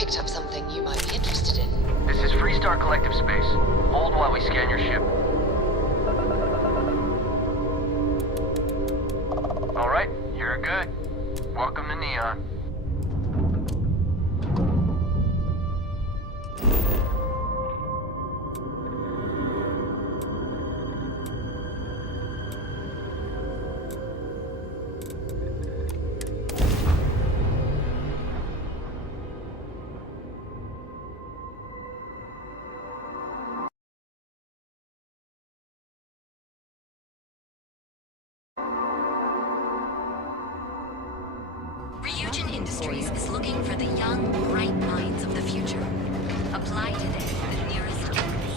picked up something you might be interested in. This is Freestar Collective Space. Hold while we scan your ship. Alright, you're good. Welcome to Neon. Ryujin Industries is looking for the young, bright minds of the future. Apply today at the nearest campus.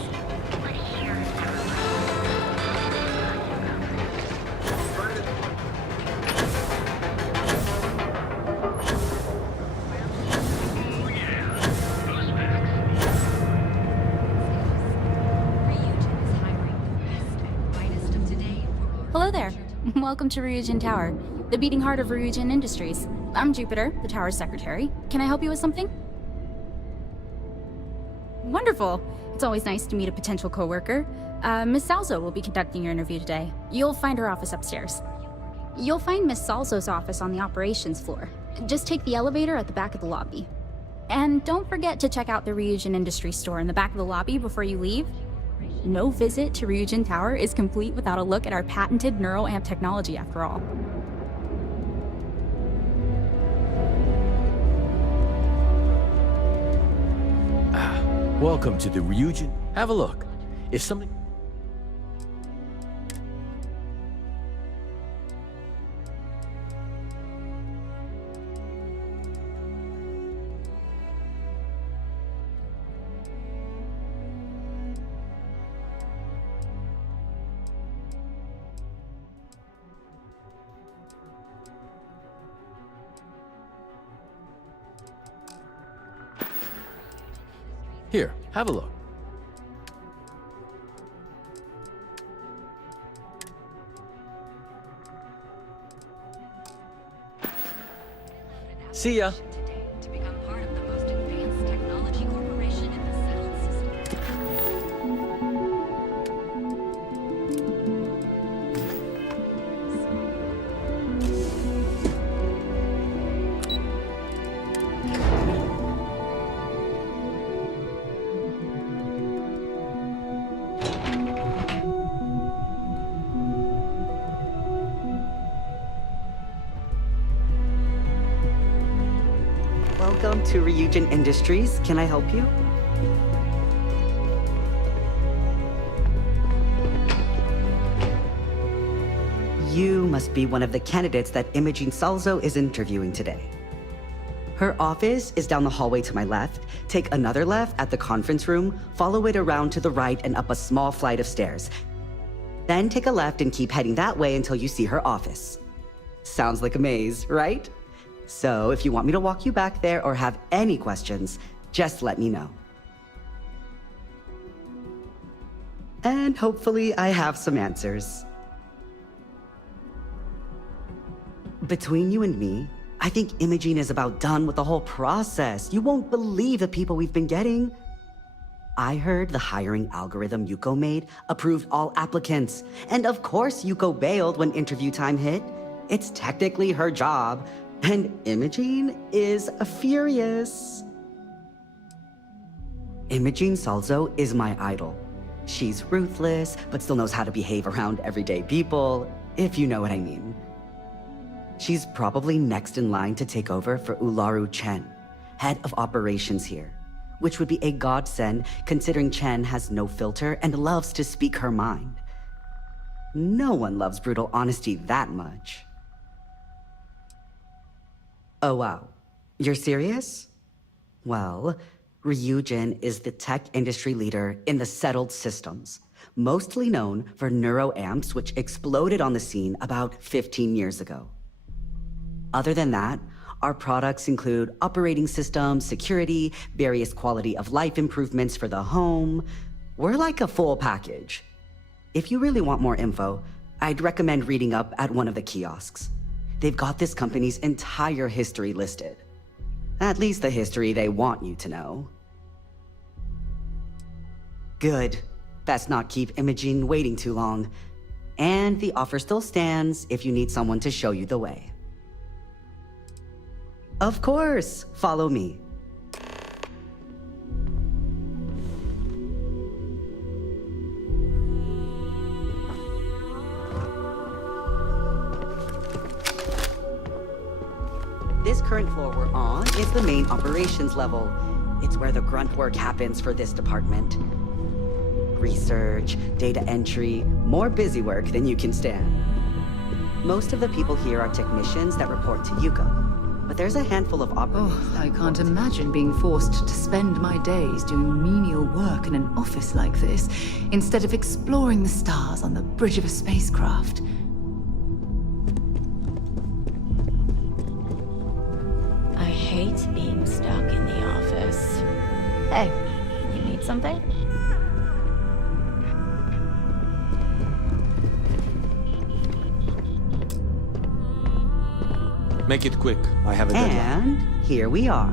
Hello there. Welcome to Ryujin Tower, the beating heart of Ryujin Industries. I'm Jupiter, the tower's secretary. Can I help you with something? Wonderful. It's always nice to meet a potential coworker. Miss Salzo will be conducting your interview today. You'll find her office upstairs. You'll find Miss Salzo's office on the operations floor. Just take the elevator at the back of the lobby. And don't forget to check out the Ryujin Industries store in the back of the lobby before you leave. No visit to Ryujin Tower is complete without a look at our patented neuroamp technology, after all. Welcome to the Ryujin. Have a look. If something... Here, have a look. See ya. To become part of the most advanced technology corporation in the settled system. Welcome to Ryujin Industries. Can I help you? You must be one of the candidates that Imogene Salzo is interviewing today. Her office is down the hallway to my left. Take another left at the conference room, follow it around to the right and up a small flight of stairs. Then take a left and keep heading that way until you see her office. Sounds like a maze, right? So if you want me to walk you back there or have any questions, just let me know. And hopefully I have some answers. Between you and me, I think Imogene is about done with the whole process. You won't believe the people we've been getting. I heard the hiring algorithm Yuko made approved all applicants. And of course Yuko bailed when interview time hit. It's technically her job. And Imogene is furious. Imogene Salzo is my idol. She's ruthless, but still knows how to behave around everyday people, if you know what I mean. She's probably next in line to take over for Ularu Chen, head of operations here, which would be a godsend considering Chen has no filter and loves to speak her mind. No one loves brutal honesty that much. Oh wow, you're serious? Well, Ryujin is the tech industry leader in the settled systems, mostly known for neuroamps, which exploded on the scene about 15 years ago. Other than that, our products include operating systems, security, various quality of life improvements for the home. We're like a full package. If you really want more info, I'd recommend reading up at one of the kiosks. They've got this company's entire history listed. At least the history they want you to know. Good. Best not keep Imogene waiting too long. And the offer still stands if you need someone to show you the way. Of course, follow me. This current floor we're on is the main operations level. It's where the grunt work happens for this department. Research, data entry, more busy work than you can stand. Most of the people here are technicians that report to Yuko, but there's a handful of operators. Oh, I can't imagine being forced to spend my days doing menial work in an office like this, instead of exploring the stars on the bridge of a spacecraft. I hate being stuck in the office. Hey, you need something? Make it quick. I have a deadline. And here we are.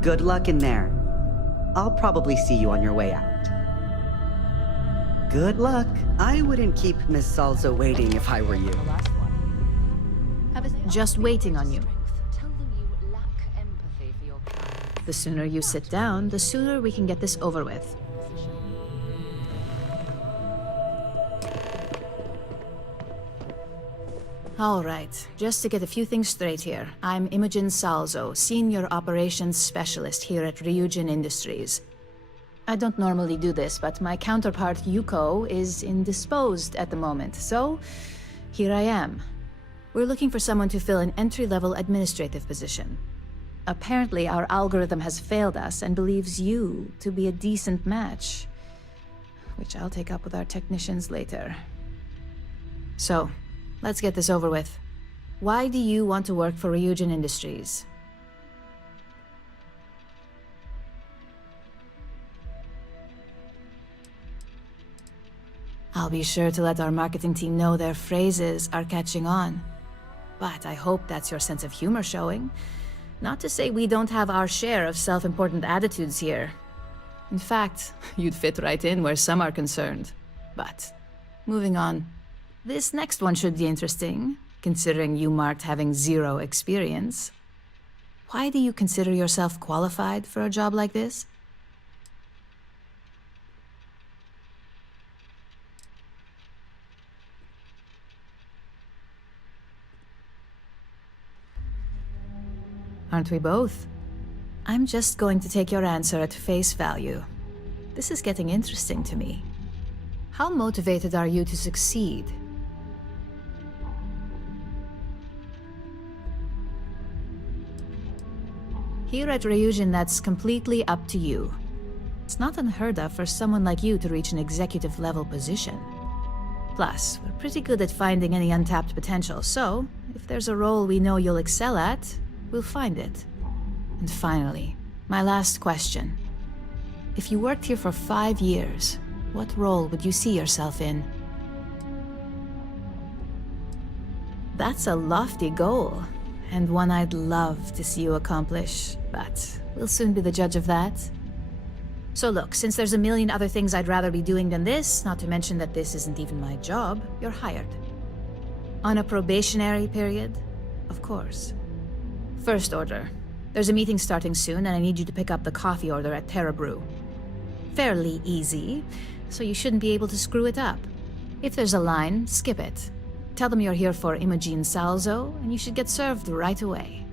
Good luck in there. I'll probably see you on your way out. Good luck. I wouldn't keep Miss Salzo waiting if I were you. Just waiting on you. The sooner you sit down, the sooner we can get this over with. All right, just to get a few things straight here. I'm Imogen Salzo, Senior Operations Specialist here at Ryujin Industries. I don't normally do this, but my counterpart Yuko is indisposed at the moment, so here I am. We're looking for someone to fill an entry-level administrative position. Apparently, our algorithm has failed us and believes you to be a decent match, which I'll take up with our technicians later. So, let's get this over with. Why do you want to work for Ryujin Industries? I'll be sure to let our marketing team know their phrases are catching on. But I hope that's your sense of humor showing. Not to say we don't have our share of self-important attitudes here. In fact, you'd fit right in where some are concerned. But, moving on. This next one should be interesting, considering you marked having 0 experience. Why do you consider yourself qualified for a job like this? Aren't we both? I'm just going to take your answer at face value. This is getting interesting to me. How motivated are you to succeed? Here at Ryujin, that's completely up to you. It's not unheard of for someone like you to reach an executive-level position. Plus, we're pretty good at finding any untapped potential, so if there's a role we know you'll excel at, we'll find it. And finally, my last question. If you worked here for 5 years, what role would you see yourself in? That's a lofty goal, and one I'd love to see you accomplish, but we'll soon be the judge of that. So look, since there's a million other things I'd rather be doing than this, not to mention that this isn't even my job, you're hired. On a probationary period, of course. First order. There's a meeting starting soon, and I need you to pick up the coffee order at Terra Brew. Fairly easy, so you shouldn't be able to screw it up. If there's a line, skip it. Tell them you're here for Imogen Salzo, and you should get served right away.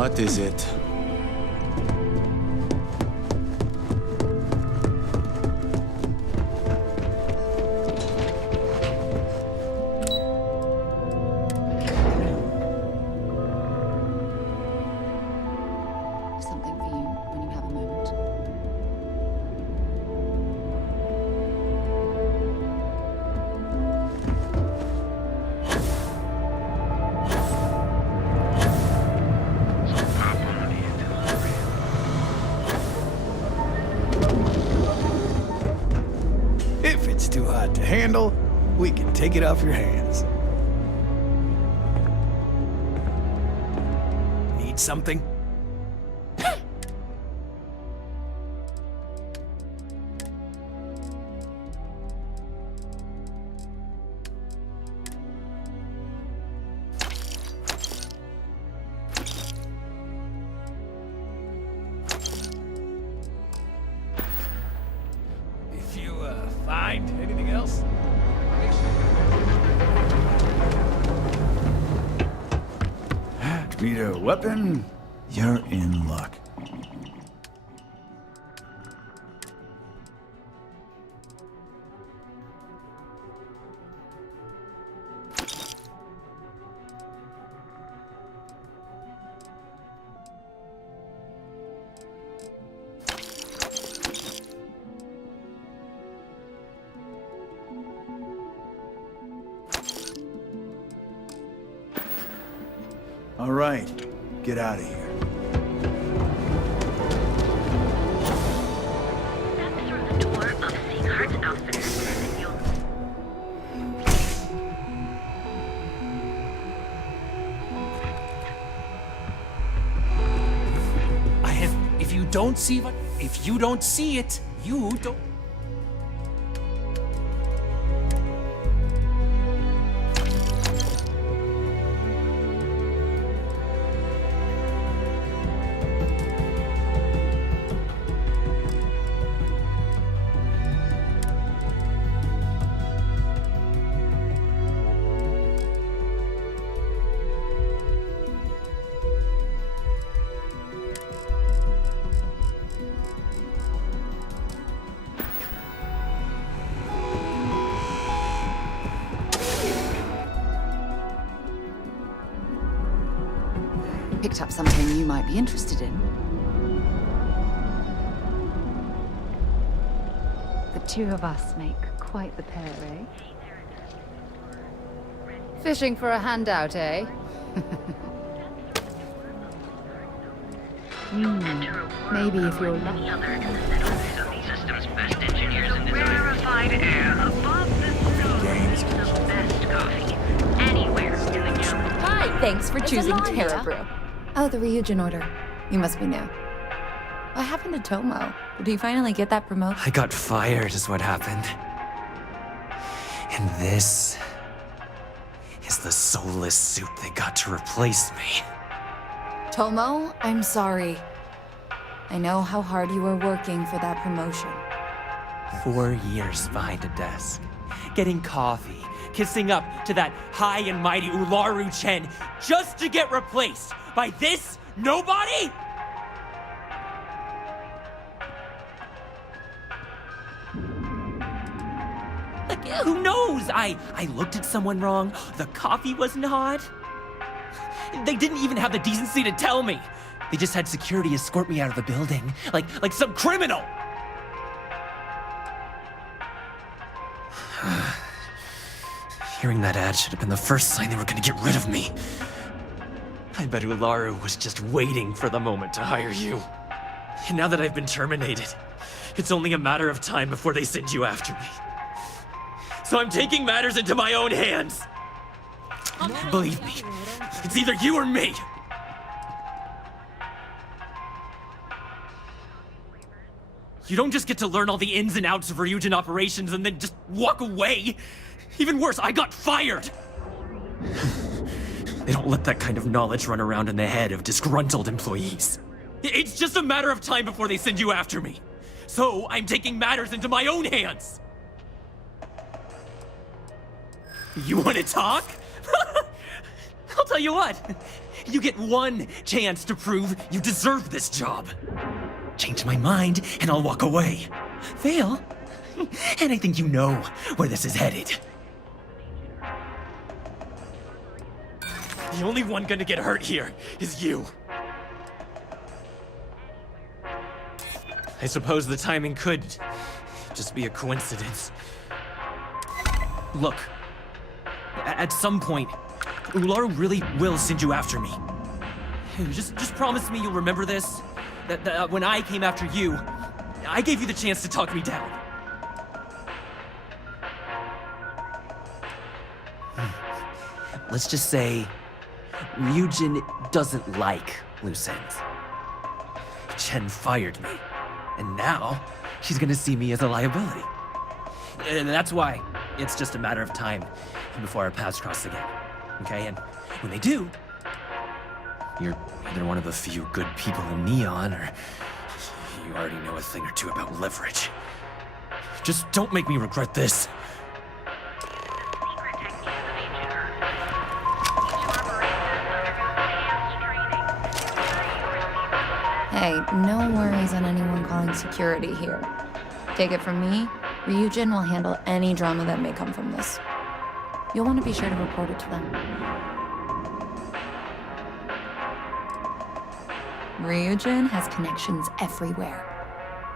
What is it? Something for you when you have a moment. If it's too hot to handle, we can take it off your hands. Need something? If you, find anything else, need a weapon? You're in luck. All right, get out of here. Step through the door of Seaghart's Outfitters, and you'll... If you don't see it, you don't. Picked up something you might be interested in. The two of us make quite the pair, eh? Fishing for a handout, eh? Maybe if you're lucky. Systems best engineers in rarefied air above the sea. The best coffee anywhere in the galaxy. Hi, thanks for choosing Terra Brew. Oh, the Ryujin order. You must be new. What happened to Tomo? Did he finally get that promotion? I got fired is what happened. And this is the soulless suit they got to replace me. Tomo, I'm sorry. I know how hard you were working for that promotion. 4 years behind a desk, getting coffee, kissing up to that high and mighty Ularu-Chen, just to get replaced by this nobody? Like, who knows? I looked at someone wrong, the coffee wasn't hot. They didn't even have the decency to tell me. They just had security escort me out of the building, like some criminal. Hearing that ad should have been the first sign they were gonna get rid of me. I bet Ularu was just waiting for the moment to hire you. And now that I've been terminated, it's only a matter of time before they send you after me. So I'm taking matters into my own hands. Believe me, it's either you or me. You don't just get to learn all the ins and outs of Ryujin operations and then just walk away. Even worse, I got fired. They don't let that kind of knowledge run around in the head of disgruntled employees. It's just a matter of time before they send you after me. So I'm taking matters into my own hands. You want to talk? I'll tell you what. You get one chance to prove you deserve this job. Change my mind, and I'll walk away. Fail, and I think you know where this is headed. The only one gonna get hurt here is you. I suppose the timing could just be a coincidence. Look, at some point, Ularu really will send you after me. Just promise me you'll remember this. That when I came after you, I gave you the chance to talk me down. Let's just say Ryujin doesn't like loose ends. Chen fired me, and now she's gonna see me as a liability. And that's why it's just a matter of time before our paths cross again. Okay, and when they do, you're either one of the few good people in Neon, or you already know a thing or two about leverage. Just don't make me regret this. Secret techniques of ancient Earth. Each of our baristas undergo advanced training. Hey, no worries on anyone calling security here. Take it from me, Ryujin will handle any drama that may come from this. You'll want to be sure to report it to them. Ryujin has connections everywhere.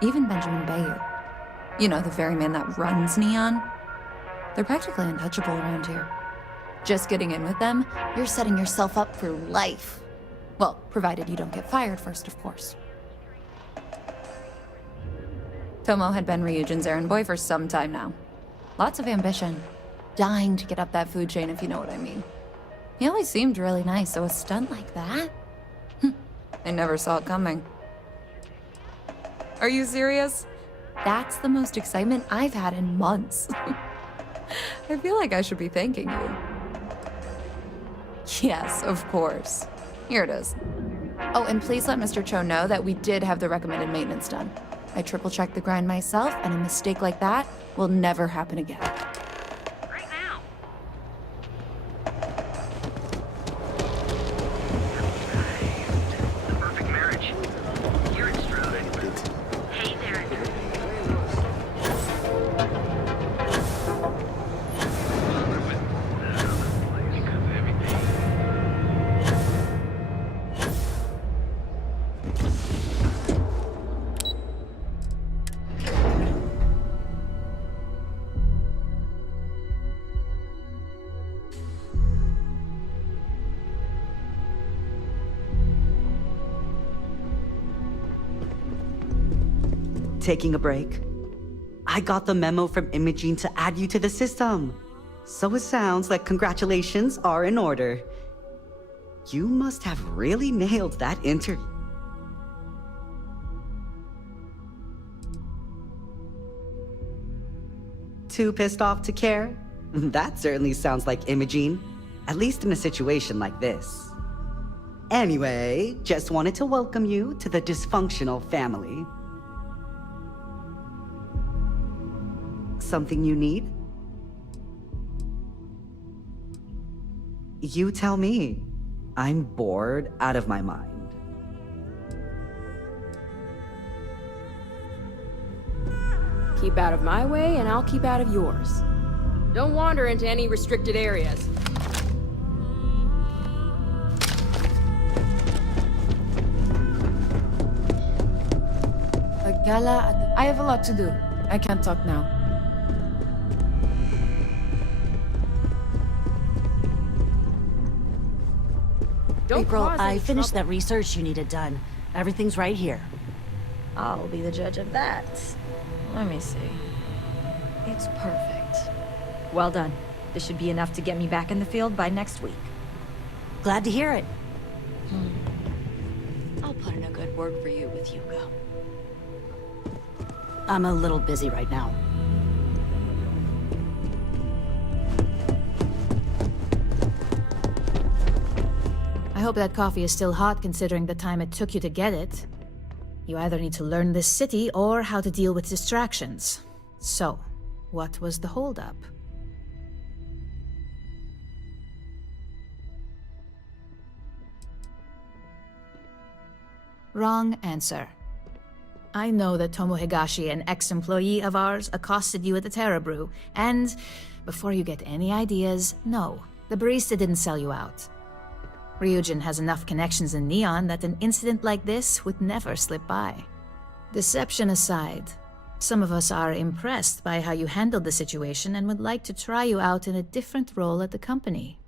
Even Benjamin Bayu. You know, the very man that runs Neon. They're practically untouchable around here. Just getting in with them, you're setting yourself up for life. Well, provided you don't get fired first, of course. Tomo had been Ryujin's errand boy for some time now. Lots of ambition. Dying to get up that food chain, if you know what I mean. He always seemed really nice, so a stunt like that? I never saw it coming. Are you serious? That's the most excitement I've had in months. I feel like I should be thanking you. Yes, of course. Here it is. Oh, and please let Mr. Cho know that we did have the recommended maintenance done. I triple-checked the grind myself, and a mistake like that will never happen again. Right now. The perfect marriage. You're in Strode. Hey there. Taking a break? I got the memo from Imogene to add you to the system. So it sounds like congratulations are in order. You must have really nailed that interview. Too pissed off to care? That certainly sounds like Imogene, at least in a situation like this. Anyway, just wanted to welcome you to the dysfunctional family. Something you need? You tell me. I'm bored out of my mind. Keep out of my way, and I'll keep out of yours. Don't wander into any restricted areas. I have a lot to do. I can't talk now. Don't April, cause I any finished trouble. that research you needed done. Everything's right here. I'll be the judge of that. Let me see. It's perfect. Well done. This should be enough to get me back in the field by next week. Glad to hear it. I'll put in a good word for you with Yuko. I'm a little busy right now. I hope that coffee is still hot considering the time it took you to get it. You either need to learn this city or how to deal with distractions. So, what was the holdup? Wrong answer. I know that Tomo Higashi, an ex-employee of ours, accosted you at the Terra Brew, and before you get any ideas, no, the barista didn't sell you out. Ryujin has enough connections in Neon that an incident like this would never slip by. Deception aside, some of us are impressed by how you handled the situation and would like to try you out in a different role at the company.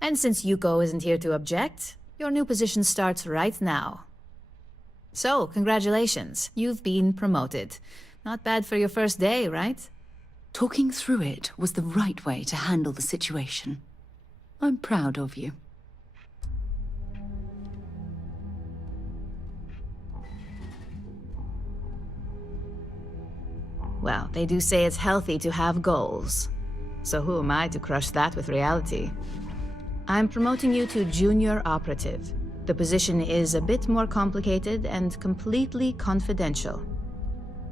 And since Yuko isn't here to object, your new position starts right now. So, congratulations, you've been promoted. Not bad for your first day, right? Talking through it was the right way to handle the situation. I'm proud of you. Well, they do say it's healthy to have goals. So who am I to crush that with reality? I'm promoting you to Junior Operative. The position is a bit more complicated and completely confidential.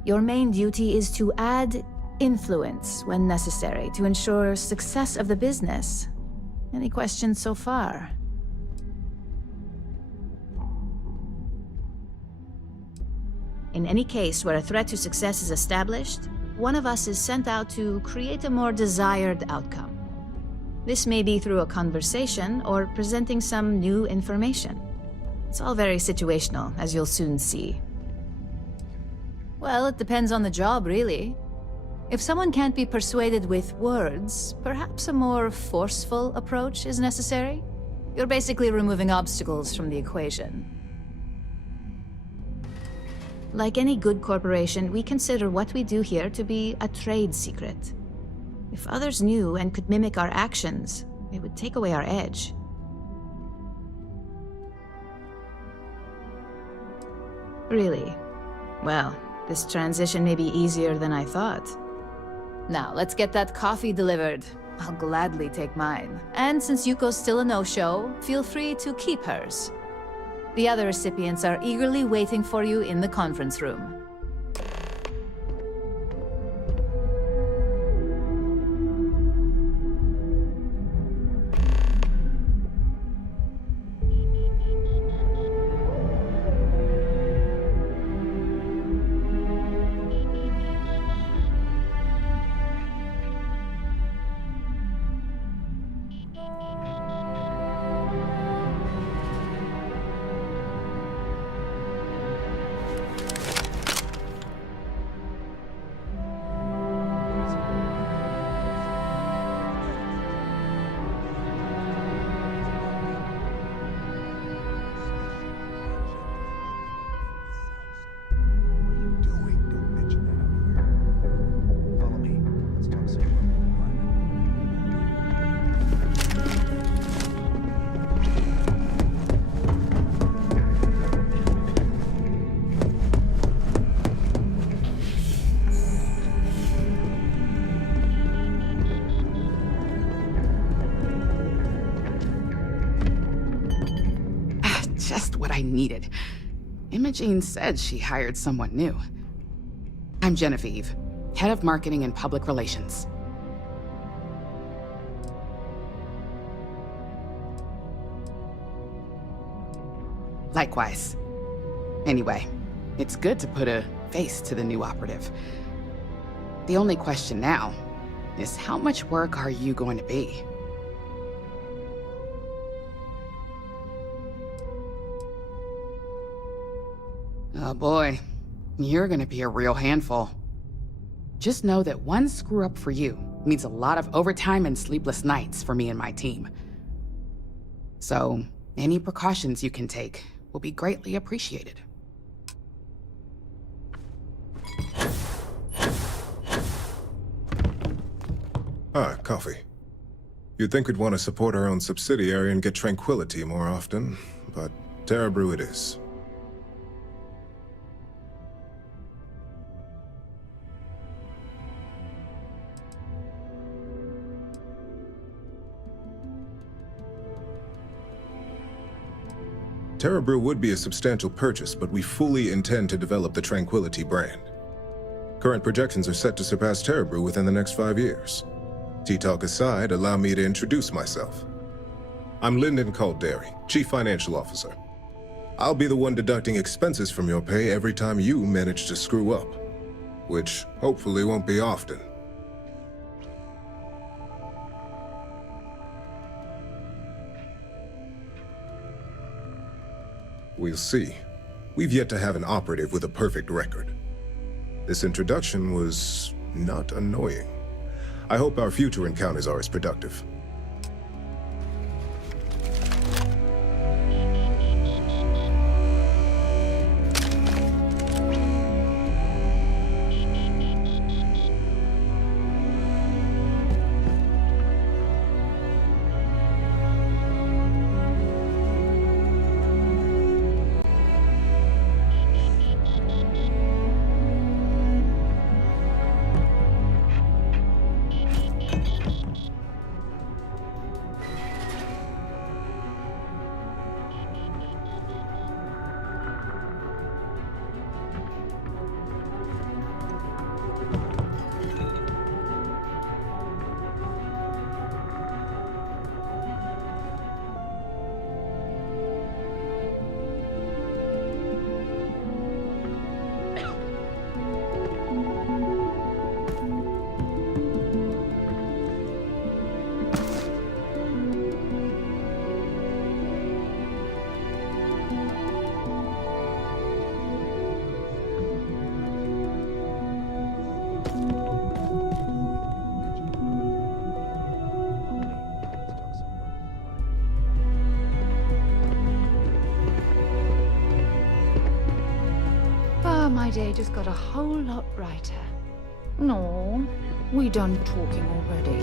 Your main duty is to add influence when necessary to ensure success of the business. Any questions so far? In any case where a threat to success is established, one of us is sent out to create a more desired outcome. This may be through a conversation or presenting some new information. It's all very situational, as you'll soon see. Well, it depends on the job, really. If someone can't be persuaded with words, perhaps a more forceful approach is necessary. You're basically removing obstacles from the equation. Like any good corporation, we consider what we do here to be a trade secret. If others knew and could mimic our actions, it would take away our edge. Really? Well, this transition may be easier than I thought. Now, let's get that coffee delivered. I'll gladly take mine. And since Yuko's still a no-show, feel free to keep hers. The other recipients are eagerly waiting for you in the conference room. Just what I needed. Imogene said she hired someone new. I'm Genevieve, head of marketing and public relations. Likewise. Anyway, it's good to put a face to the new operative. The only question now is how much work are you going to be? Oh boy, you're gonna be a real handful. Just know that one screw-up for you means a lot of overtime and sleepless nights for me and my team. So, any precautions you can take will be greatly appreciated. Ah, coffee. You'd think we'd want to support our own subsidiary and get tranquility more often, but Terra Brew it is. Terra Brew would be a substantial purchase, but we fully intend to develop the Tranquility brand. Current projections are set to surpass Terra Brew within the next 5 years. Tea-talk aside, allow me to introduce myself. I'm Lyndon Calderi, Chief Financial Officer. I'll be the one deducting expenses from your pay every time you manage to screw up. Which hopefully won't be often. We'll see. We've yet to have an operative with a perfect record. This introduction was not annoying. I hope our future encounters are as productive. My day just got a whole lot brighter. No, we done talking already.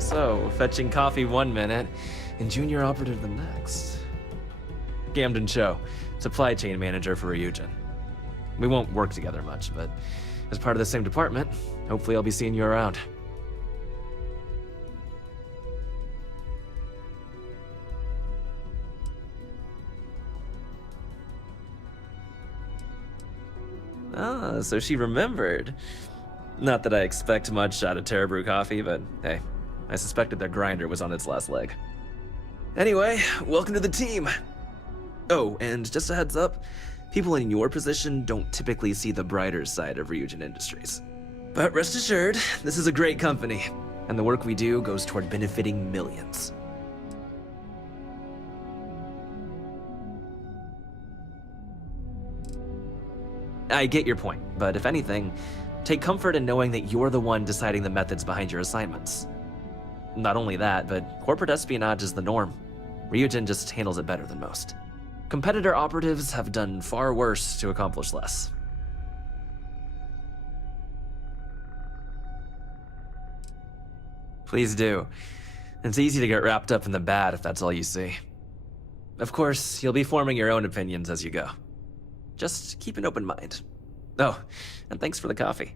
So, fetching coffee 1 minute, and junior operative the next. Gamden Cho, supply chain manager for Ryujin. We won't work together much, but as part of the same department, hopefully I'll be seeing you around. Ah, so she remembered. Not that I expect much out of Terebrew coffee, but hey, I suspected their grinder was on its last leg. Anyway, welcome to the team. Oh, and just a heads up, people in your position don't typically see the brighter side of Ryujin Industries. But rest assured, this is a great company, and the work we do goes toward benefiting millions. I get your point, but if anything, take comfort in knowing that you're the one deciding the methods behind your assignments. Not only that, but corporate espionage is the norm. Ryujin just handles it better than most. Competitor operatives have done far worse to accomplish less. Please do. It's easy to get wrapped up in the bad if that's all you see. Of course, you'll be forming your own opinions as you go. Just keep an open mind. Oh, and thanks for the coffee.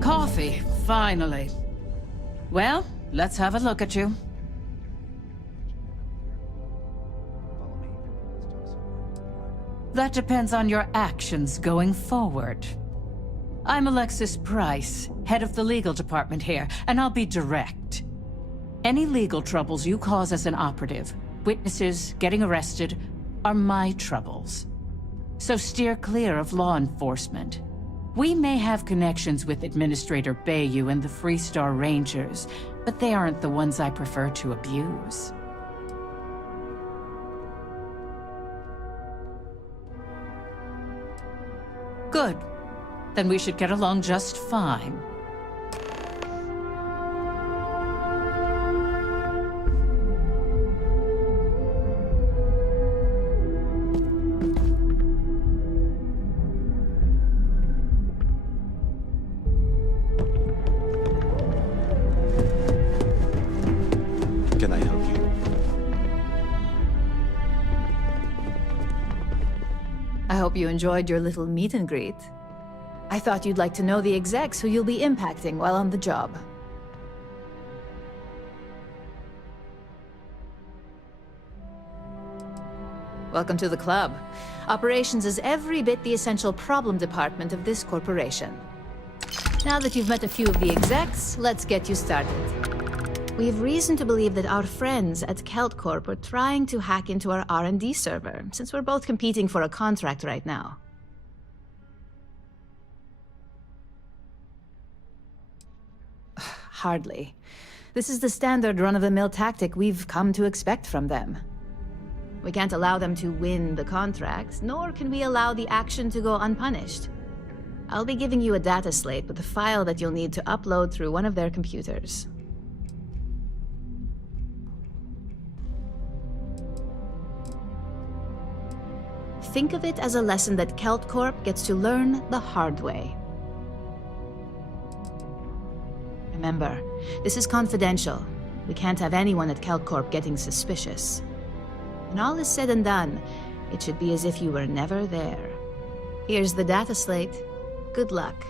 Coffee, finally. Well, let's have a look at you. That depends on your actions going forward. I'm Alexis Price, head of the legal department here, and I'll be direct. Any legal troubles you cause as an operative, witnesses, getting arrested, are my troubles. So steer clear of law enforcement. We may have connections with Administrator Bayou and the Freestar Rangers, but they aren't the ones I prefer to abuse. Good. Then we should get along just fine. hope you enjoyed your little meet and greet. I thought you'd like to know the execs who you'll be impacting while on the job. Welcome to the club. Operations is every bit the essential problem department of this corporation. Now that you've met a few of the execs, let's get you started. We have reason to believe that our friends at KeltCorp are trying to hack into our R&D server, since we're both competing for a contract right now. Hardly. This is the standard run-of-the-mill tactic we've come to expect from them. We can't allow them to win the contract, nor can we allow the action to go unpunished. I'll be giving you a data slate with a file that you'll need to upload through one of their computers. Think of it as a lesson that KeltCorp gets to learn the hard way. Remember, this is confidential. We can't have anyone at KeltCorp getting suspicious. When all is said and done, it should be as if you were never there. Here's the data slate. Good luck.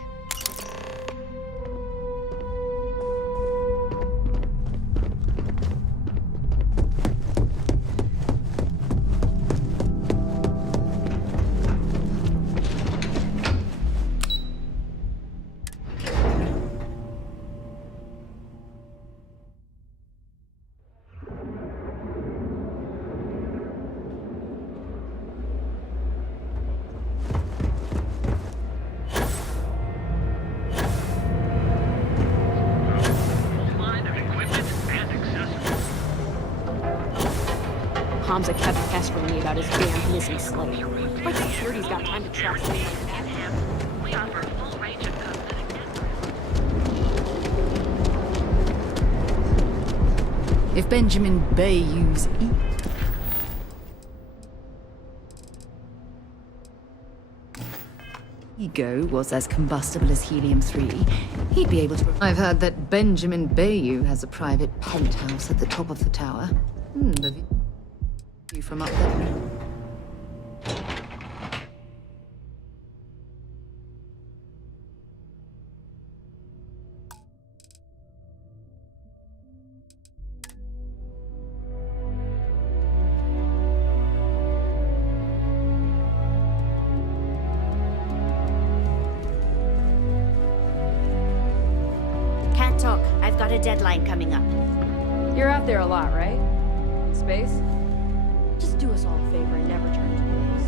Hamza kept pestering me about his damn missing slave. Like security's got time to track me. We offer a full range of cosmetic networks. If Benjamin Bayou's ego was as combustible as helium-3, he'd be able to... I've heard that Benjamin Bayou has a private penthouse at the top of the tower. The view from up there. Can't talk. I've got a deadline coming up. You're out there a lot, right? Space? Just do us all a favor and never turn to us.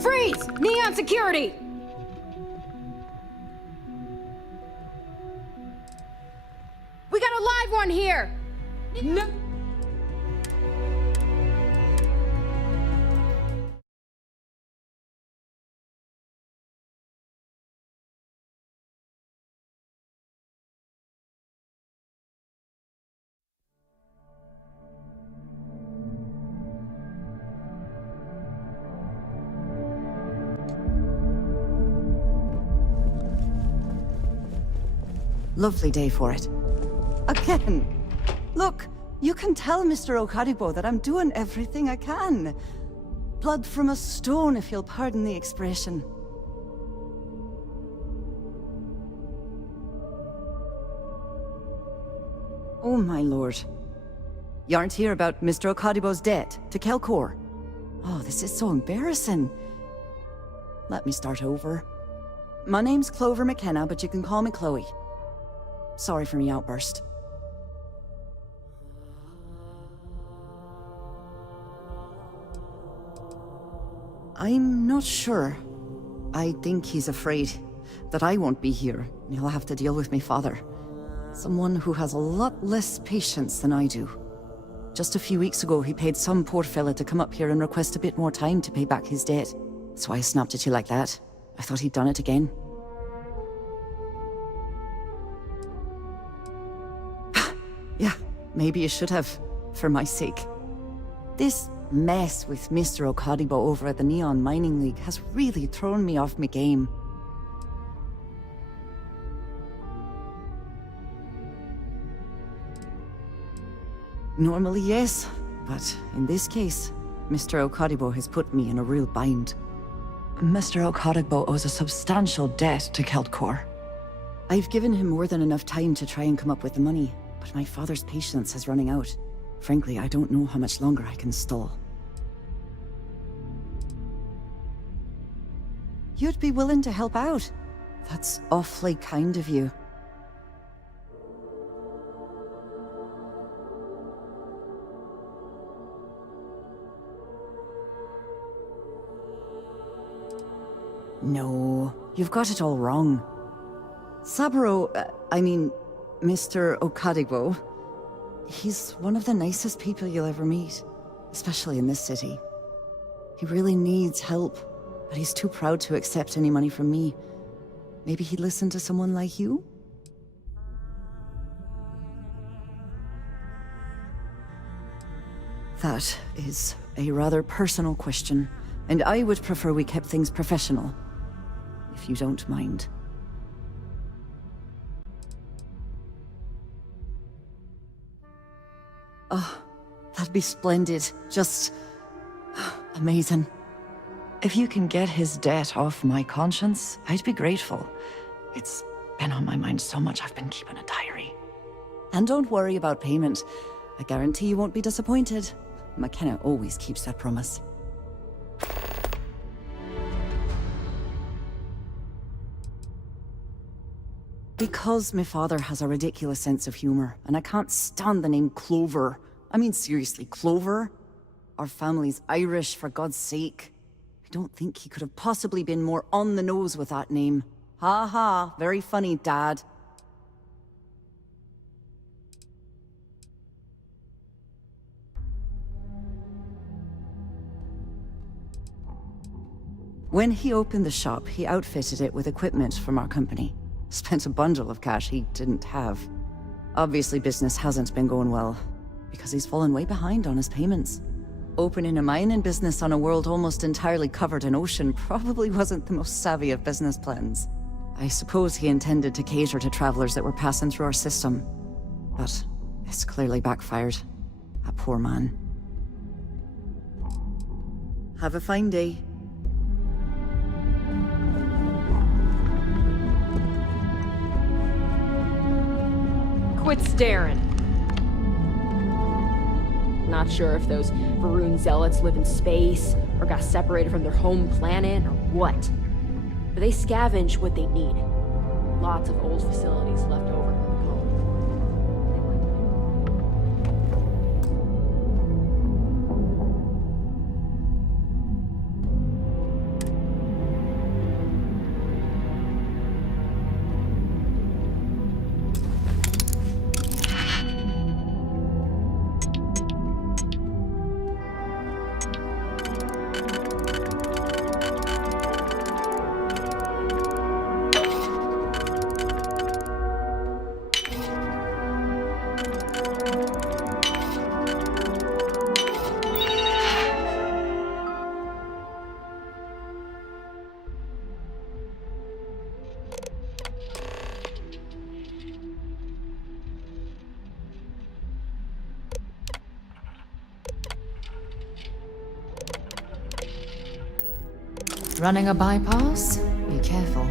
Freeze! Neon security! We got a live one here! No. Lovely day for it. Again. Look, you can tell Mr. Okaribo that I'm doing everything I can. Blood from a stone, if you'll pardon the expression. Oh, my lord. You aren't here about Mr. Okaribo's debt to Kelkor. Oh, this is so embarrassing. Let me start over. My name's Clover McKenna, but you can call me Chloe. Sorry for me outburst. I'm not sure. I think he's afraid that I won't be here. He'll have to deal with my father. Someone who has a lot less patience than I do. Just a few weeks ago, he paid some poor fella to come up here and request a bit more time to pay back his debt. So I snapped at you like that. I thought he'd done it again. Yeah, maybe you should have, for my sake. This mess with Mr. Okadibo over at the Neon Mining League has really thrown me off my game. Normally, yes, but in this case, Mr. Okadibo has put me in a real bind. Mr. Okadibo owes a substantial debt to Keldcor. I've given him more than enough time to try and come up with the money, but my father's patience is running out. Frankly, I don't know how much longer I can stall. You'd be willing to help out. That's awfully kind of you. No, you've got it all wrong. Saburo, Mr. Okadibo, he's one of the nicest people you'll ever meet, especially in this city. He really needs help, but he's too proud to accept any money from me. Maybe he'd listen to someone like you? That is a rather personal question, and I would prefer we kept things professional, if you don't mind. Oh, that'd be splendid. Just amazing. If you can get his debt off my conscience, I'd be grateful. It's been on my mind so much I've been keeping a diary. And don't worry about payment. I guarantee you won't be disappointed. McKenna always keeps that promise. Because my father has a ridiculous sense of humor, and I can't stand the name Clover. I mean, seriously, Clover? Our family's Irish, for God's sake. I don't think he could have possibly been more on the nose with that name. Ha ha, very funny, Dad. When he opened the shop, he outfitted it with equipment from our company. Spent a bundle of cash he didn't have. Obviously, business hasn't been going well, because he's fallen way behind on his payments. Opening a mining business on a world almost entirely covered in ocean probably wasn't the most savvy of business plans. I suppose he intended to cater to travelers that were passing through our system. But it's clearly backfired. A poor man. Have a fine day. Quit staring. Not sure if those Varun zealots live in space, or got separated from their home planet, or what. But they scavenge what they need. Lots of old facilities left over from the colony. Running a bypass? Be careful.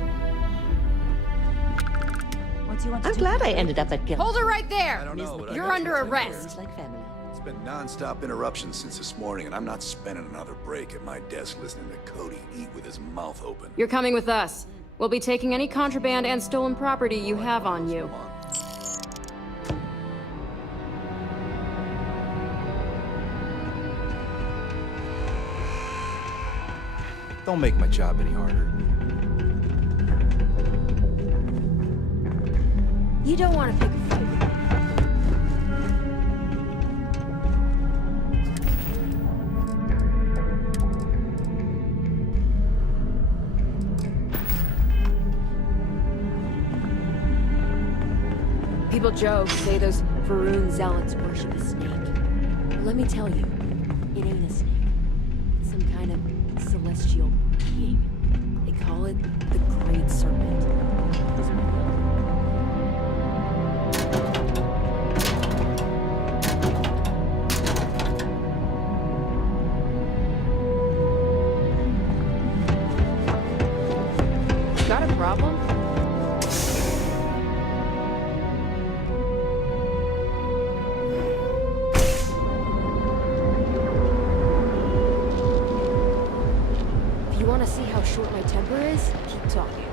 I'm glad I ended up at Gil. Hold her right there! I don't know, but I You're got under you. arrest. It's been non-stop interruptions since this morning, and I'm not spending another break at my desk listening to Cody eat with his mouth open. You're coming with us. We'll be taking any contraband and stolen property you have on you. Don't make my job any harder. You don't want to pick a fight with me. People joke, say those Varun zealots worship a snake. But let me tell you, it ain't a snake. It's some kind of celestial being. They call it the Great Serpent. Those are got a problem? If you want to see how short my temper is, keep talking.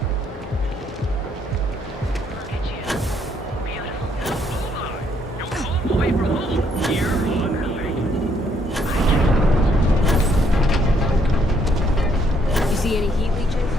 You see any heat leeches?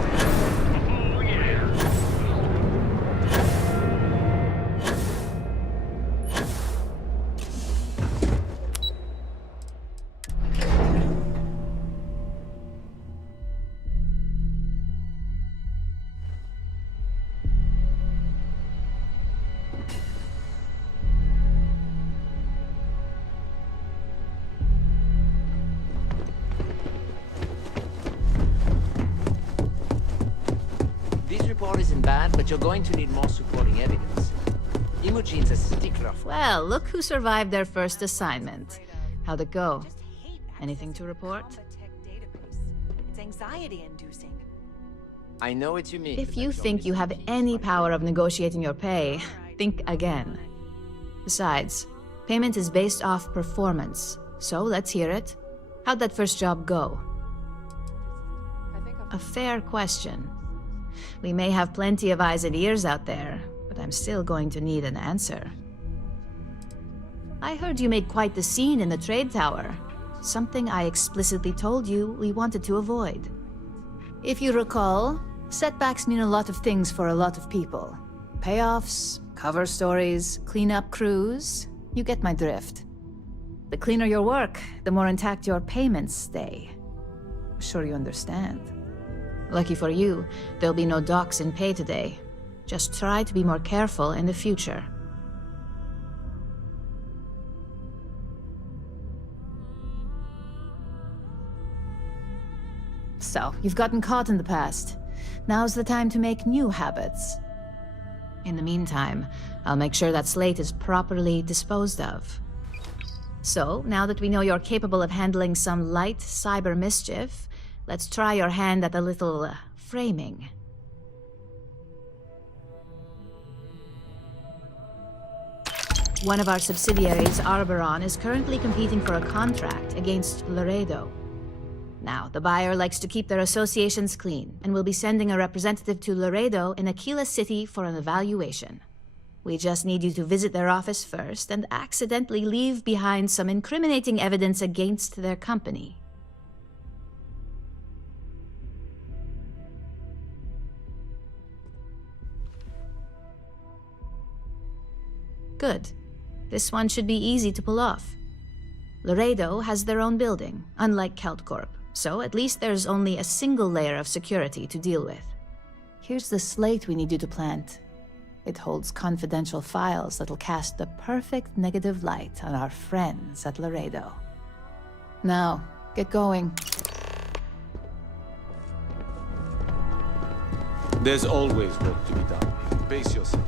This report isn't bad, but you're going to need more supporting evidence. Imogene's a stickler for... Well, look who survived their first assignment. How'd it go? Anything to report? It's anxiety-inducing. I know what you mean. If you think you have any power of negotiating your pay, think again. Besides, payment is based off performance, so let's hear it. How'd that first job go? A fair question. We may have plenty of eyes and ears out there, but I'm still going to need an answer. I heard you made quite the scene in the trade tower. Something I explicitly told you we wanted to avoid. If you recall, setbacks mean a lot of things for a lot of people. Payoffs, cover stories, cleanup crews. You get my drift. The cleaner your work, the more intact your payments stay. I'm sure you understand. Lucky for you, there'll be no docks in pay today. Just try to be more careful in the future. So, you've gotten caught in the past. Now's the time to make new habits. In the meantime, I'll make sure that slate is properly disposed of. So, now that we know you're capable of handling some light cyber mischief, let's try your hand at a little framing. One of our subsidiaries, Arboron, is currently competing for a contract against Laredo. Now, the buyer likes to keep their associations clean, and will be sending a representative to Laredo in Aquila City for an evaluation. We just need you to visit their office first and accidentally leave behind some incriminating evidence against their company. Good. This one should be easy to pull off. Laredo has their own building, unlike KeltCorp, so at least there's only a single layer of security to deal with. Here's the slate we need you to plant. It holds confidential files that'll cast the perfect negative light on our friends at Laredo. Now, get going. There's always work to be done. Pace yourself.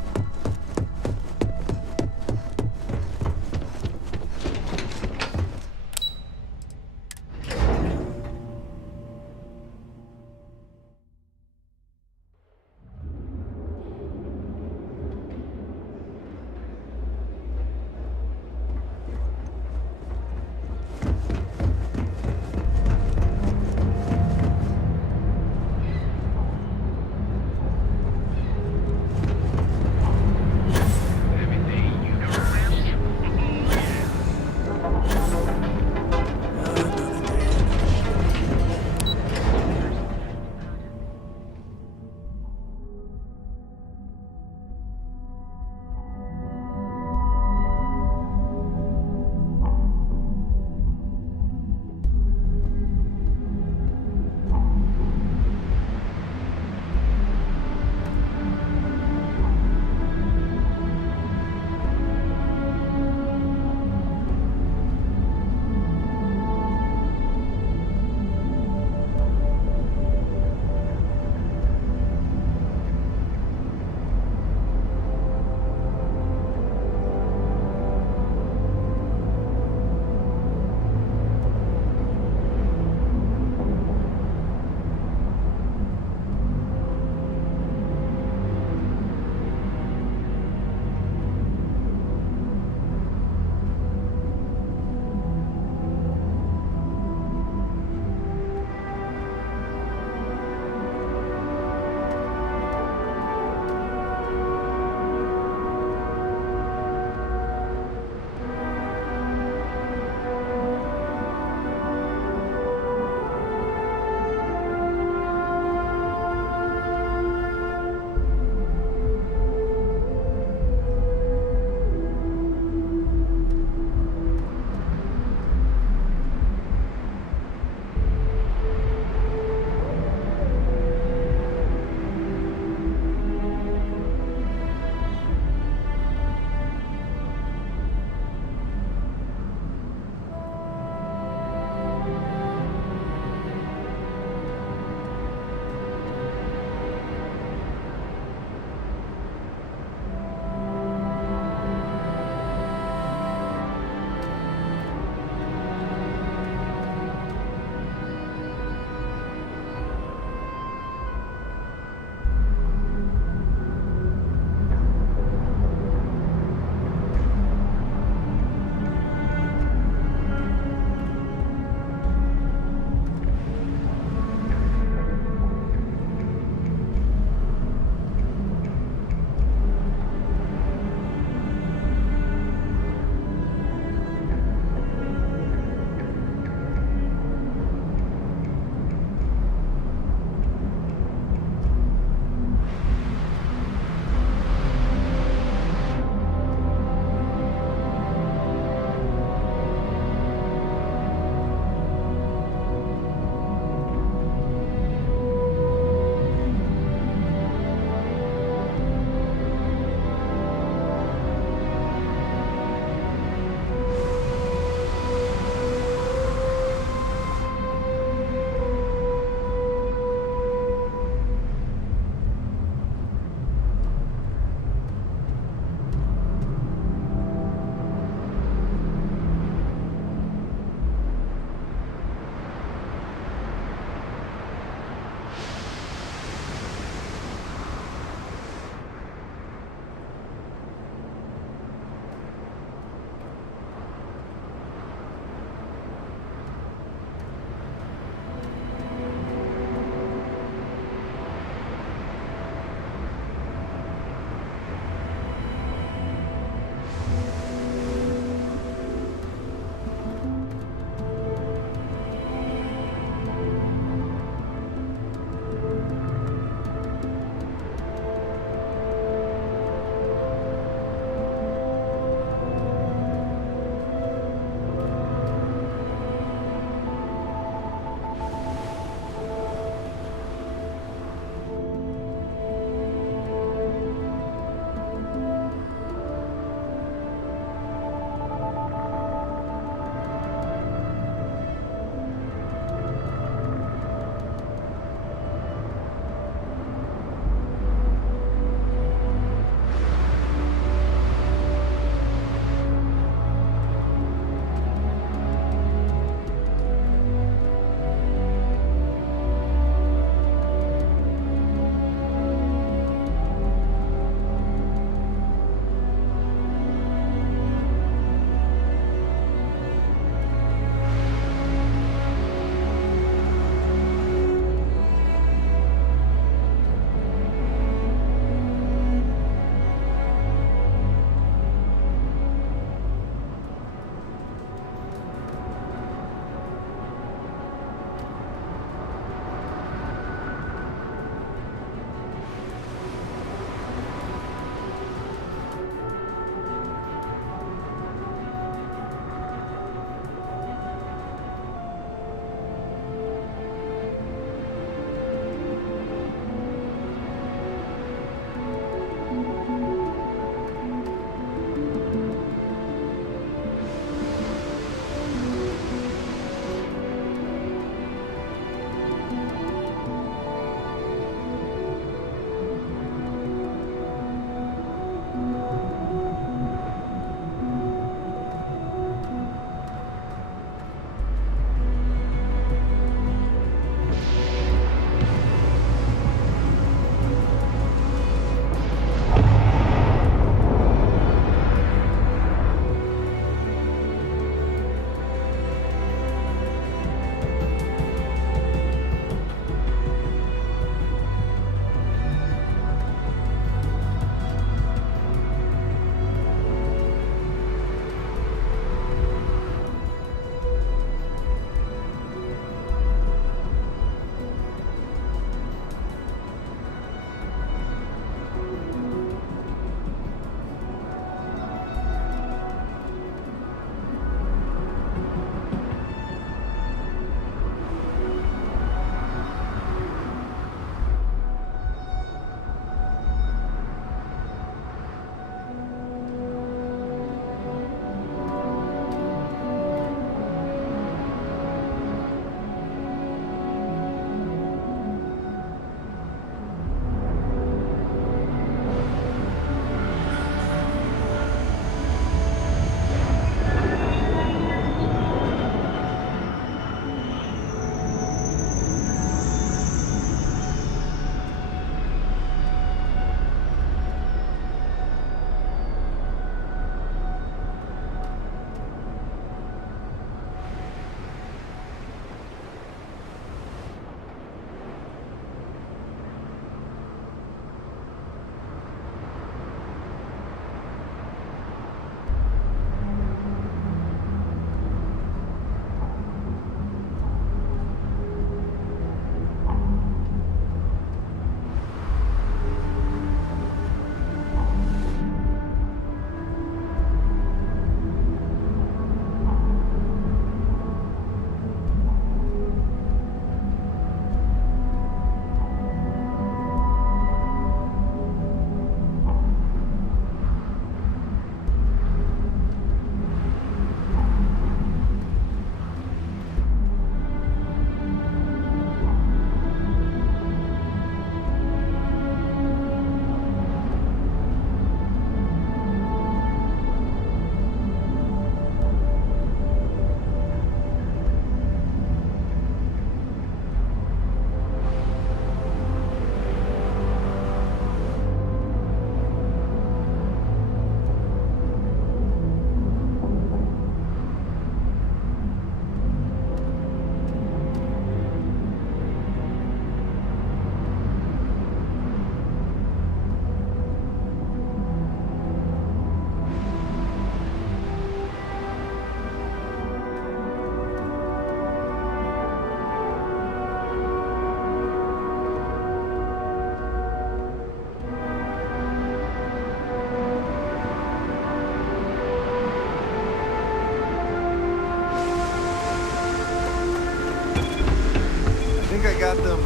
got them.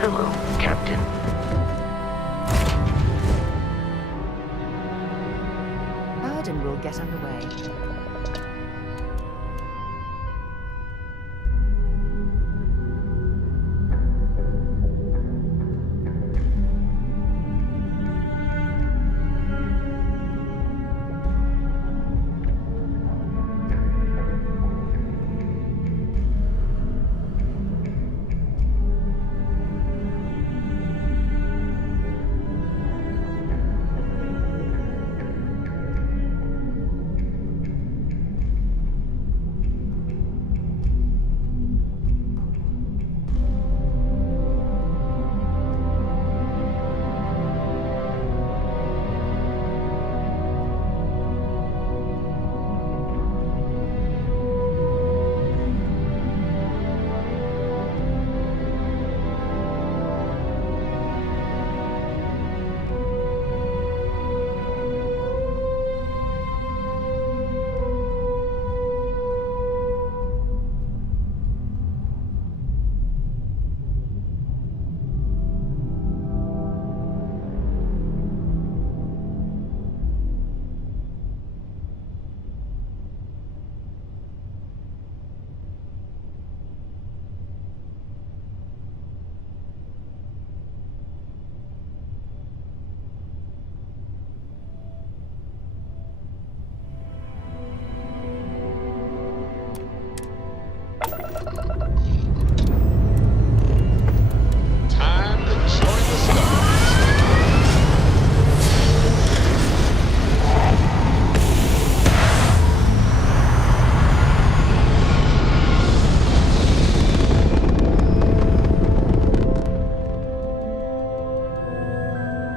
Hello, Captain. And we'll get underway.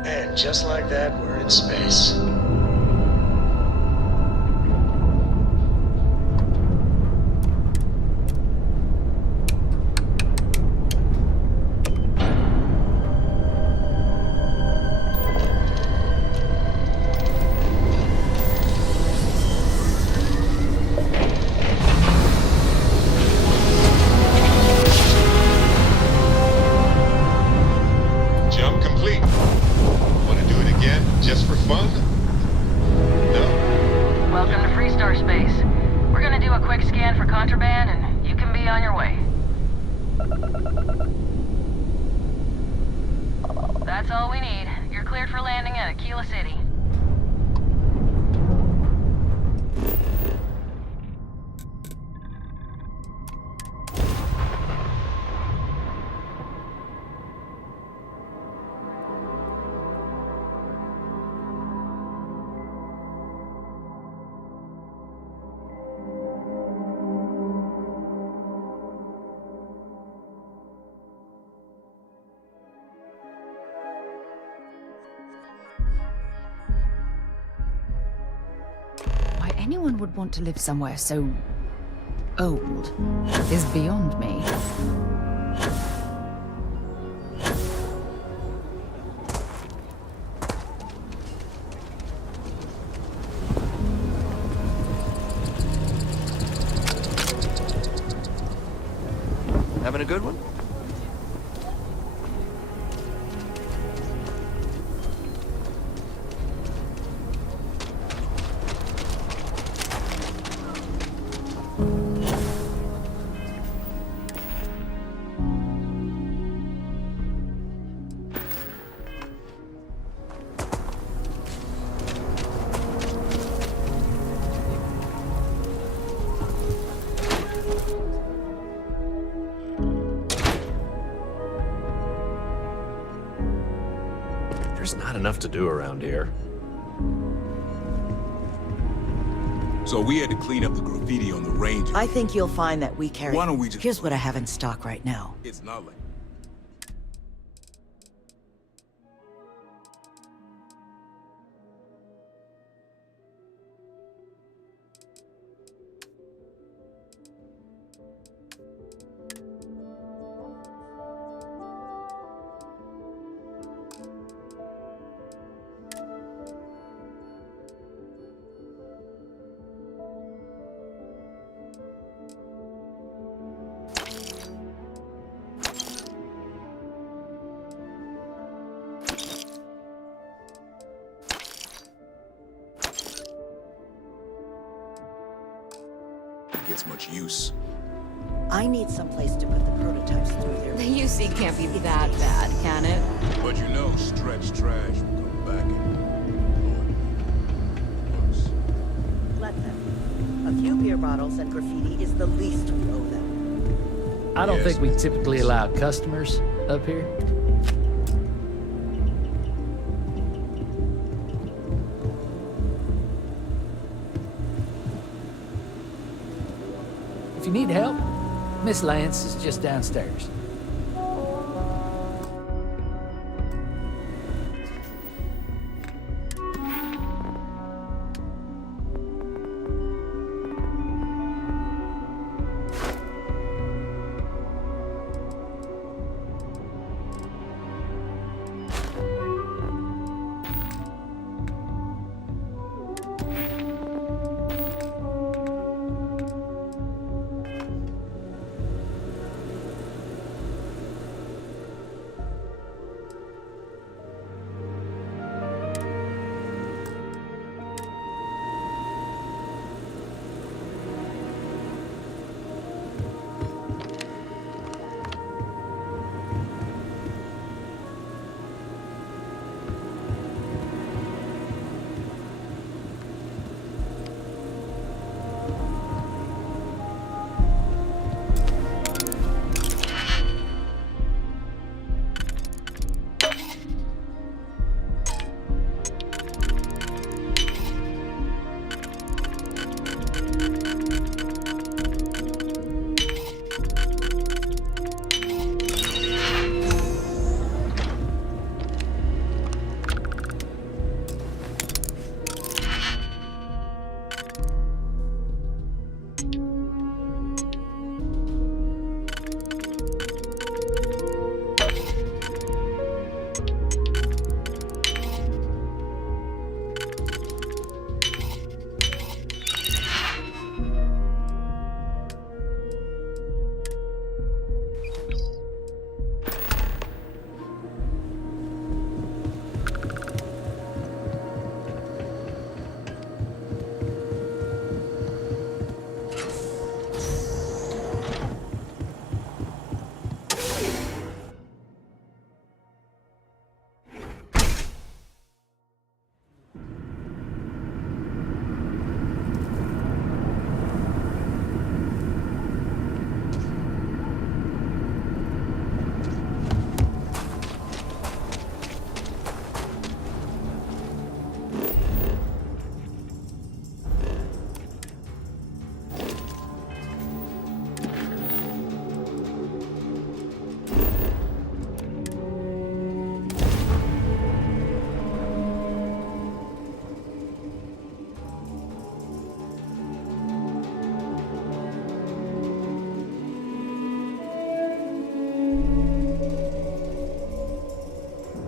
And just like that, we're in space. That's all we need. You're cleared for landing at Aquila City. Anyone would want to live somewhere so old is beyond me. Having a good one? There's not enough to do around here. So we had to clean up the graffiti on the Ranger. I think you'll find that we carry... Why don't we just... Here's what I have in stock right now. It's not like... it gets much use. I need someplace to put the prototypes through their... The UC can't be that bad, can it? But you know stretched trash will come back and... Let them. A few beer bottles and graffiti is the least we owe them. I don't think we typically allow customers up here. If you need help, Miss Lance is just downstairs.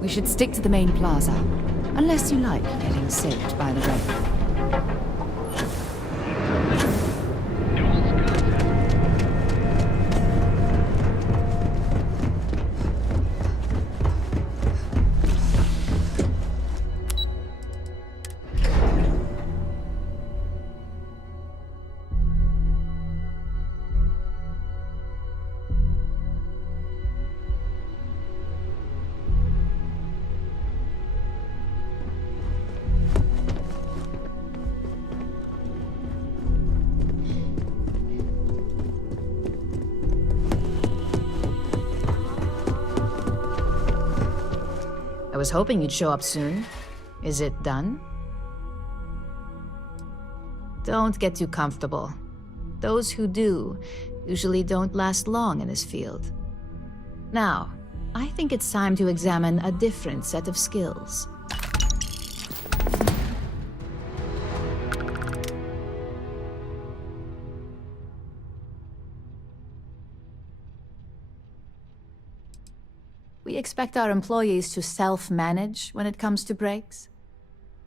We should stick to the main plaza, unless you like getting saved by the rain. I was hoping you'd show up soon. Is it done? Don't get too comfortable. Those who do usually don't last long in this field. Now, I think it's time to examine a different set of skills. We expect our employees to self-manage when it comes to breaks.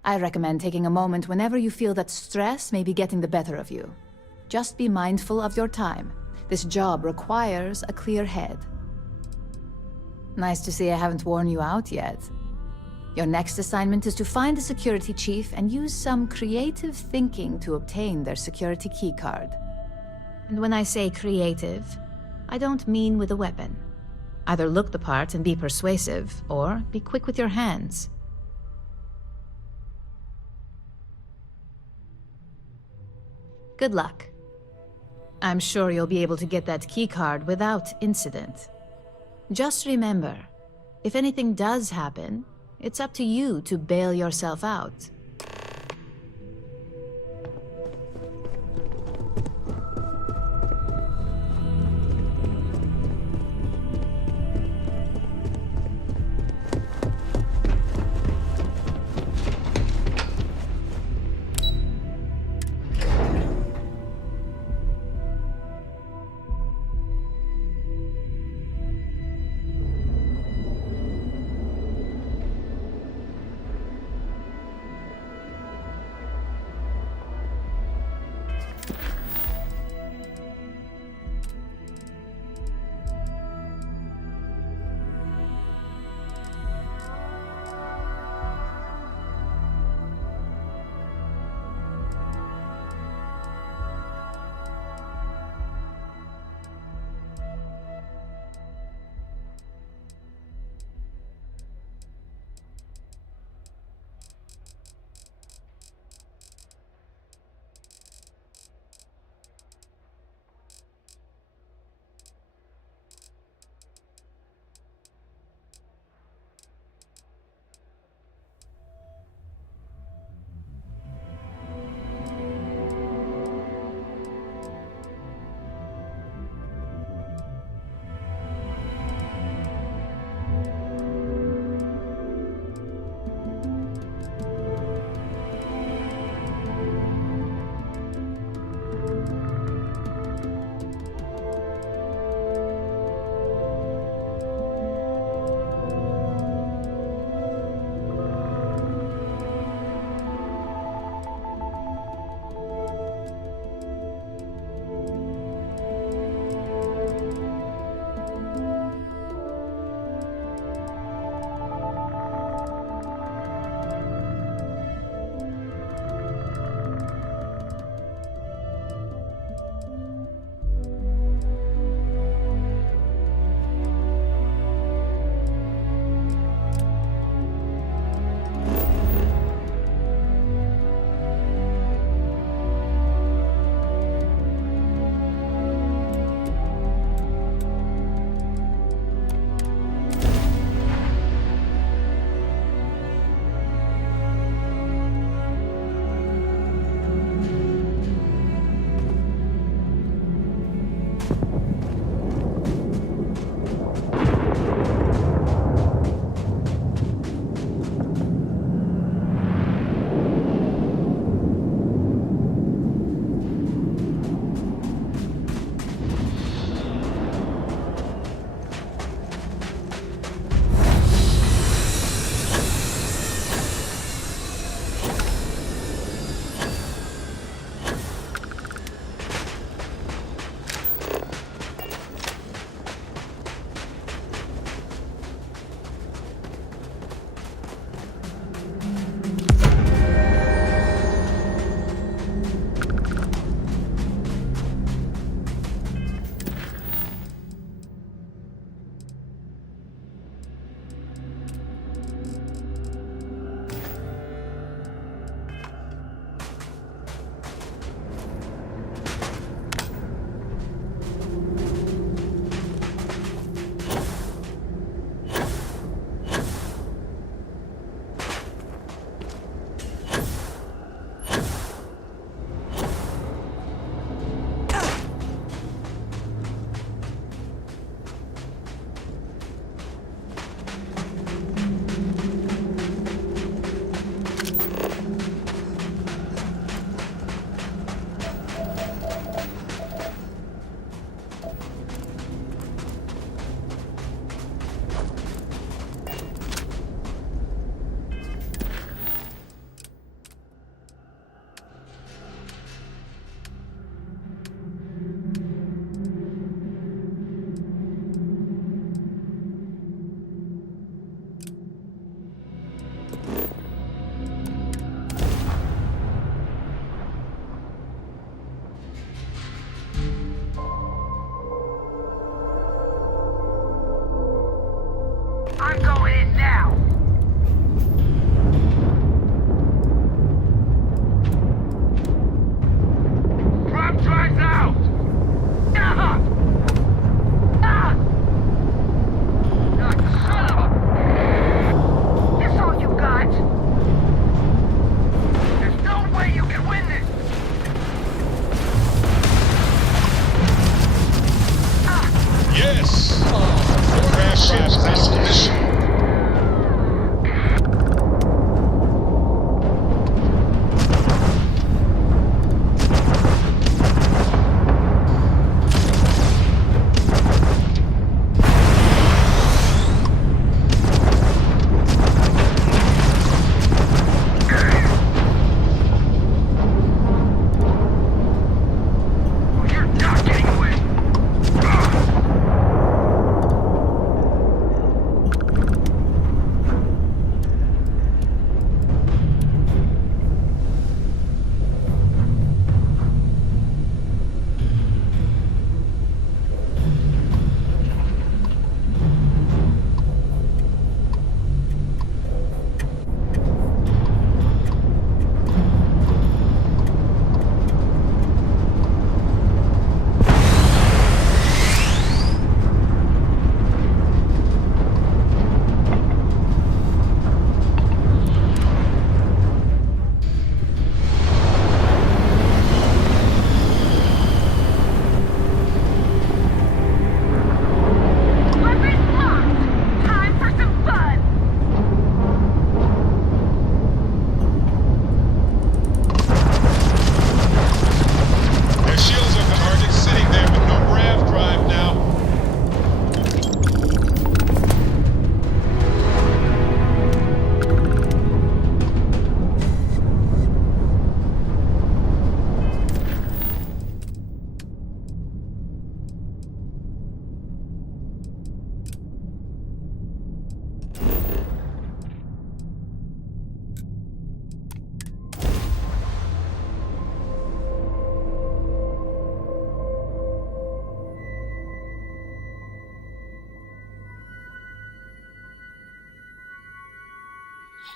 I recommend taking a moment whenever you feel that stress may be getting the better of you. Just be mindful of your time. This job requires a clear head. Nice to see I haven't worn you out yet. Your next assignment is to find the security chief and use some creative thinking to obtain their security keycard. And when I say creative, I don't mean with a weapon. Either look the part and be persuasive, or be quick with your hands. Good luck. I'm sure you'll be able to get that keycard without incident. Just remember, if anything does happen, it's up to you to bail yourself out.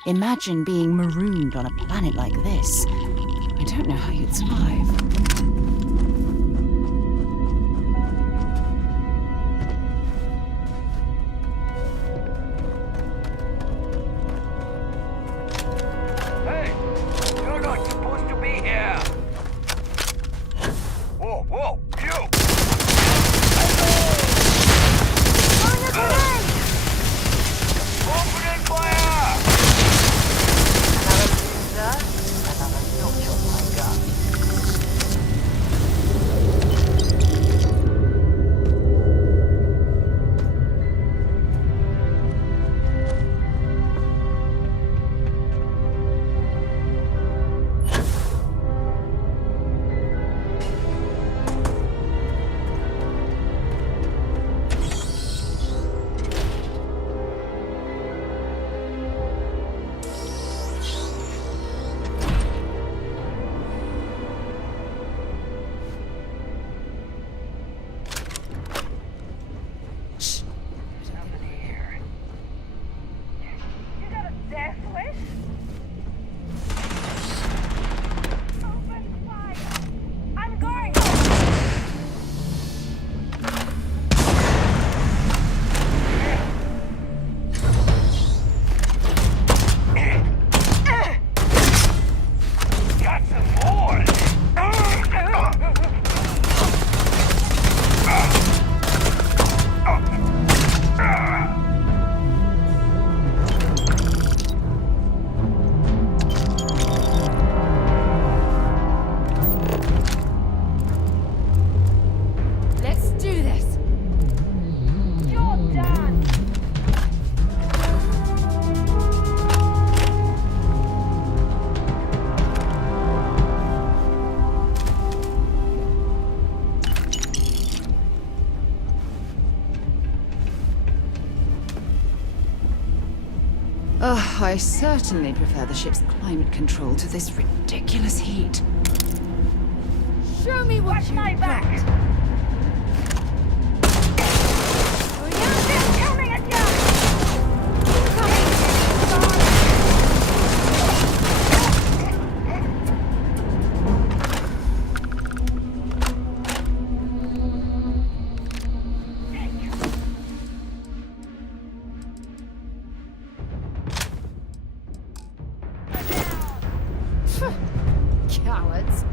Imagine being marooned on a planet like this. I don't know how you'd survive. Hey! You're not supposed to be here! Whoa, whoa! You! Opening fire! Another pizza? Another social, my God. You got a death wish? Open fire! I'm going! Got some more! Let's do this. You're done! Ugh, I certainly prefer the ship's climate control to this ridiculous heat. Show me what you my back! Coming at you! Cowards.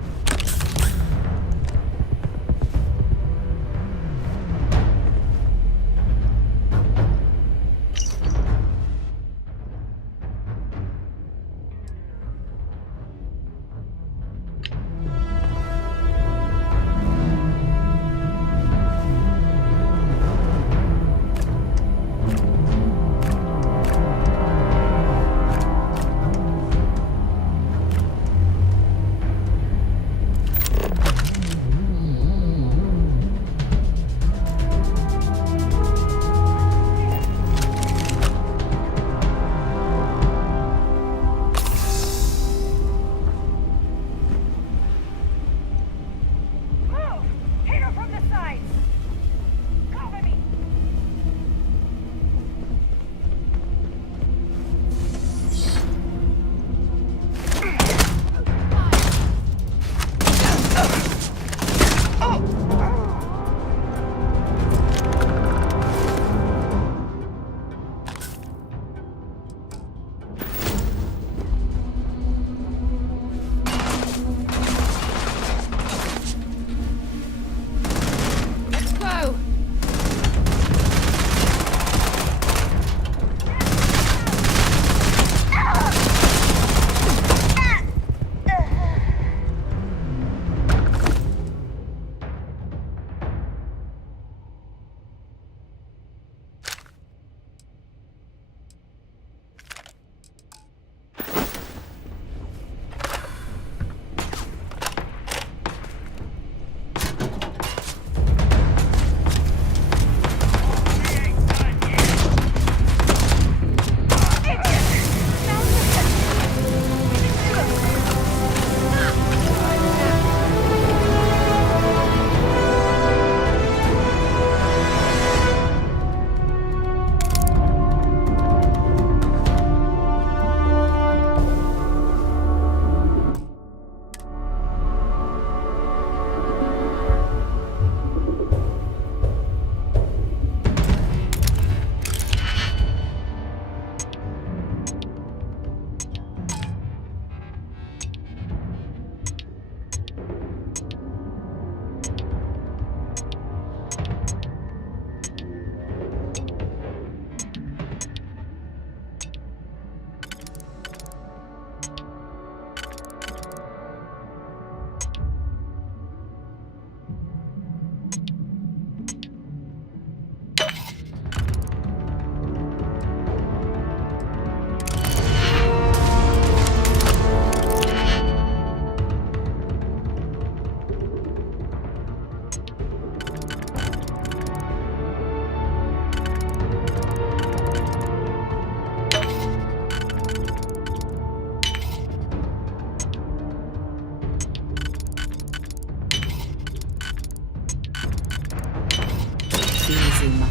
easy, me.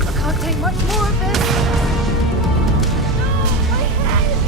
I can't take much more of this. No, my head!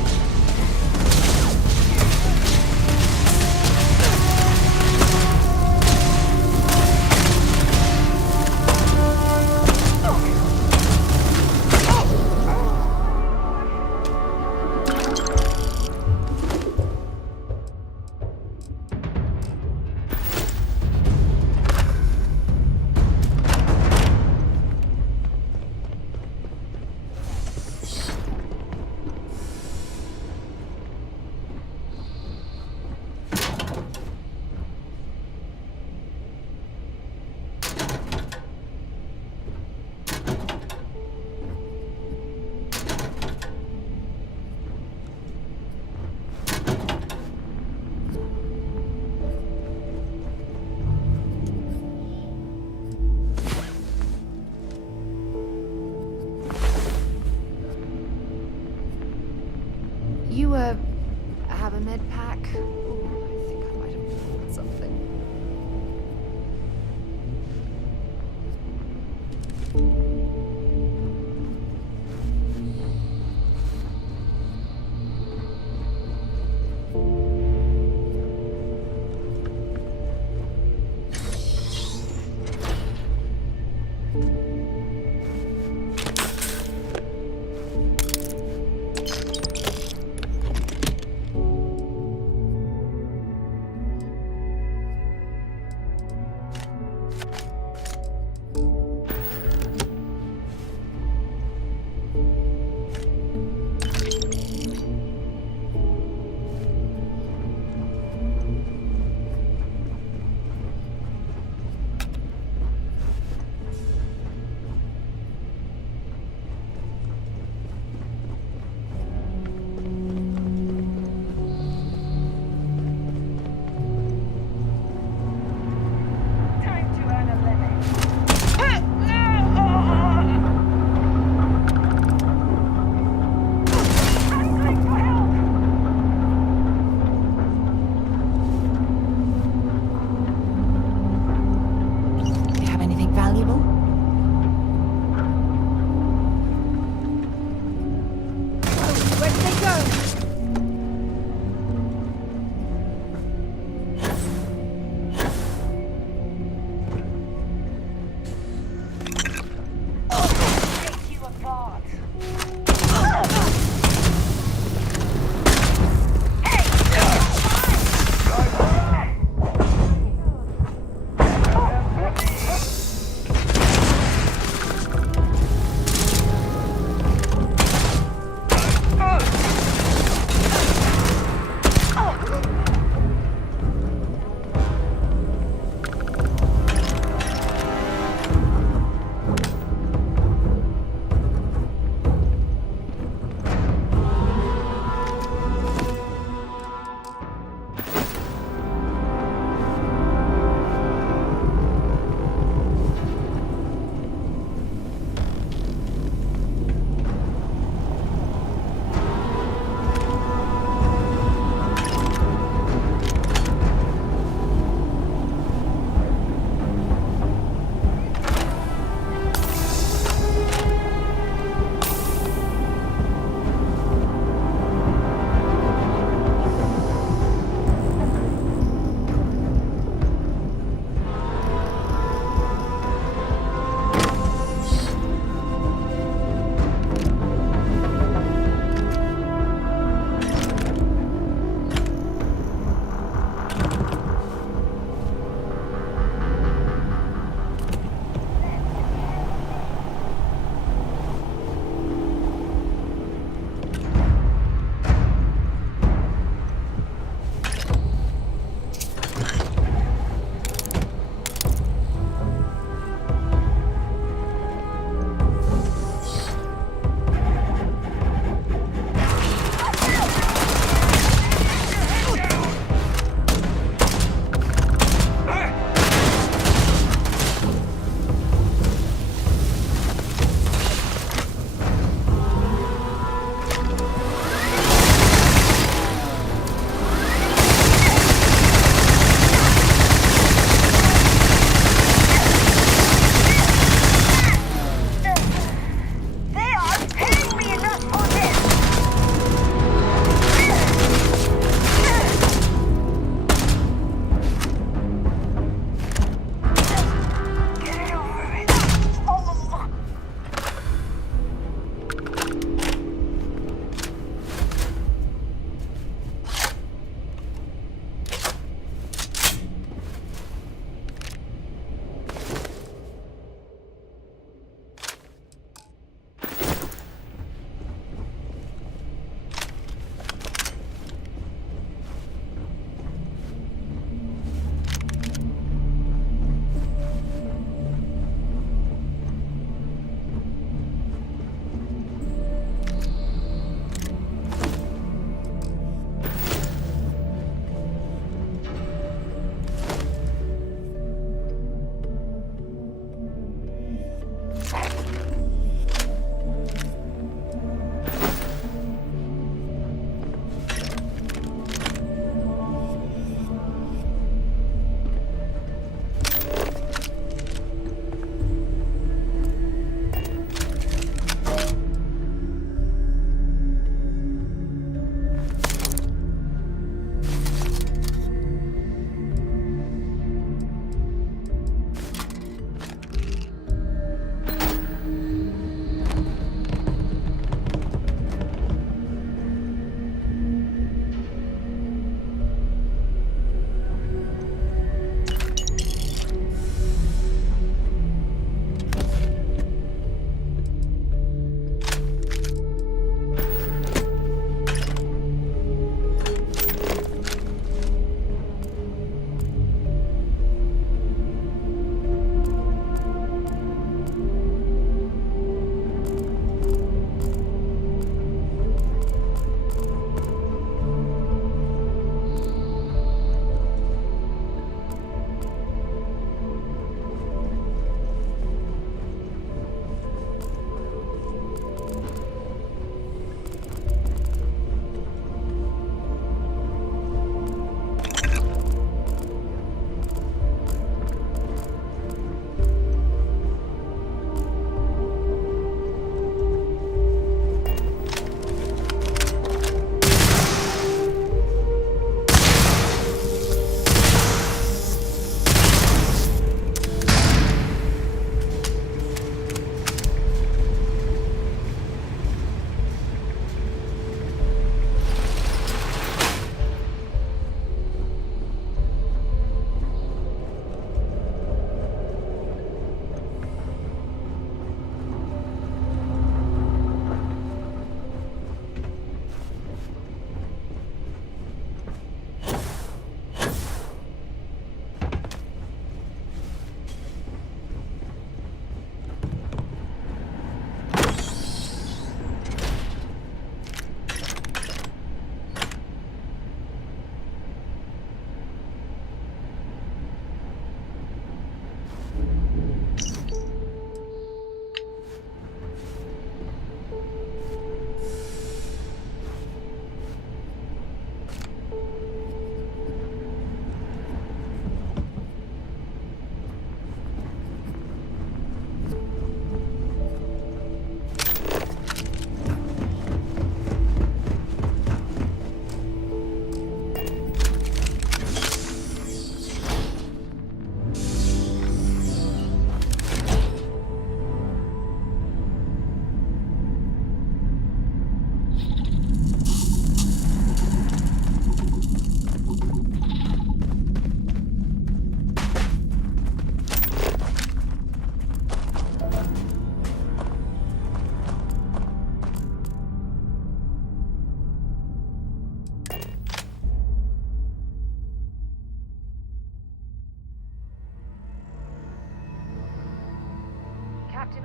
You, have a med pack? Ooh, I think I might have pulled something.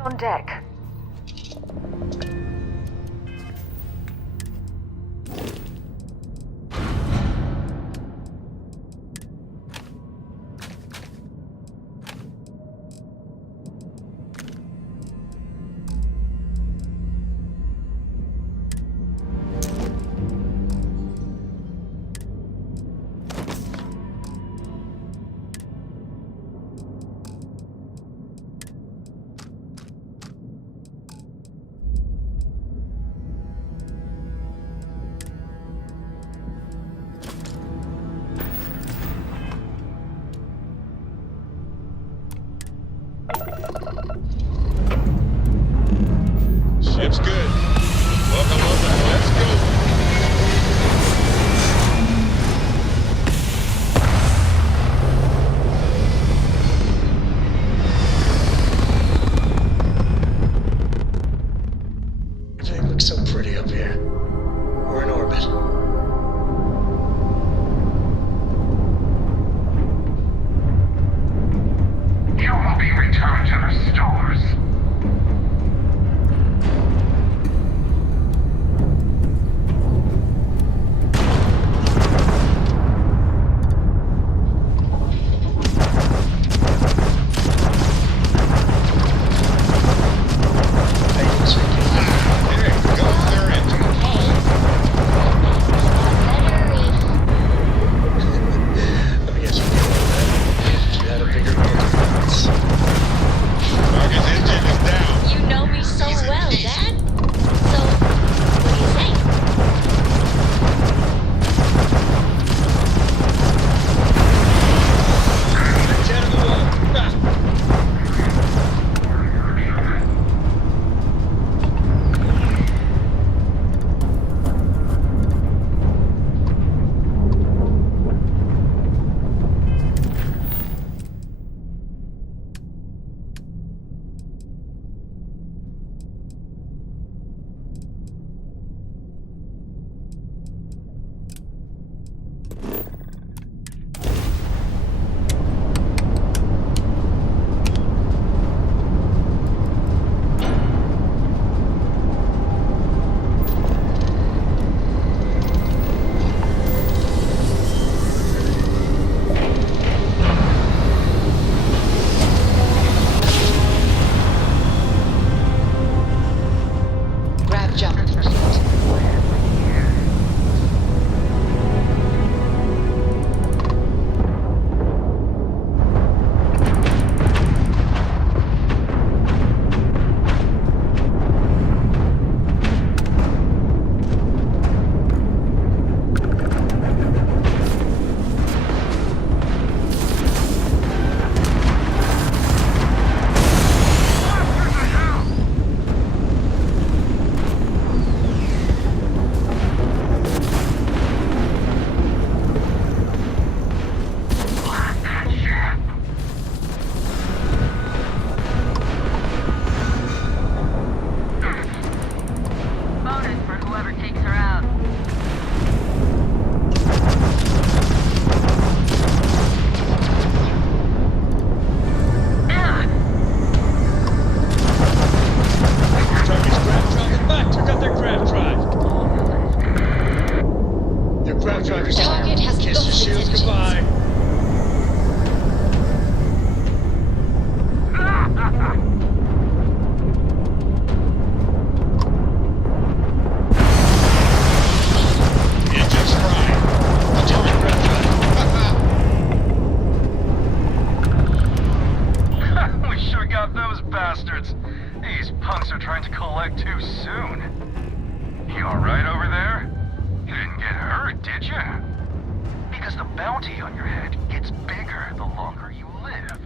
On deck. Ship's good. Welcome over. Let's go. Everything looks so pretty up here. We're in orbit. You will be returned to the stores. bastards. These punks are trying to collect too soon. You alright over there? You didn't get hurt, did you? Because the bounty on your head gets bigger the longer you live.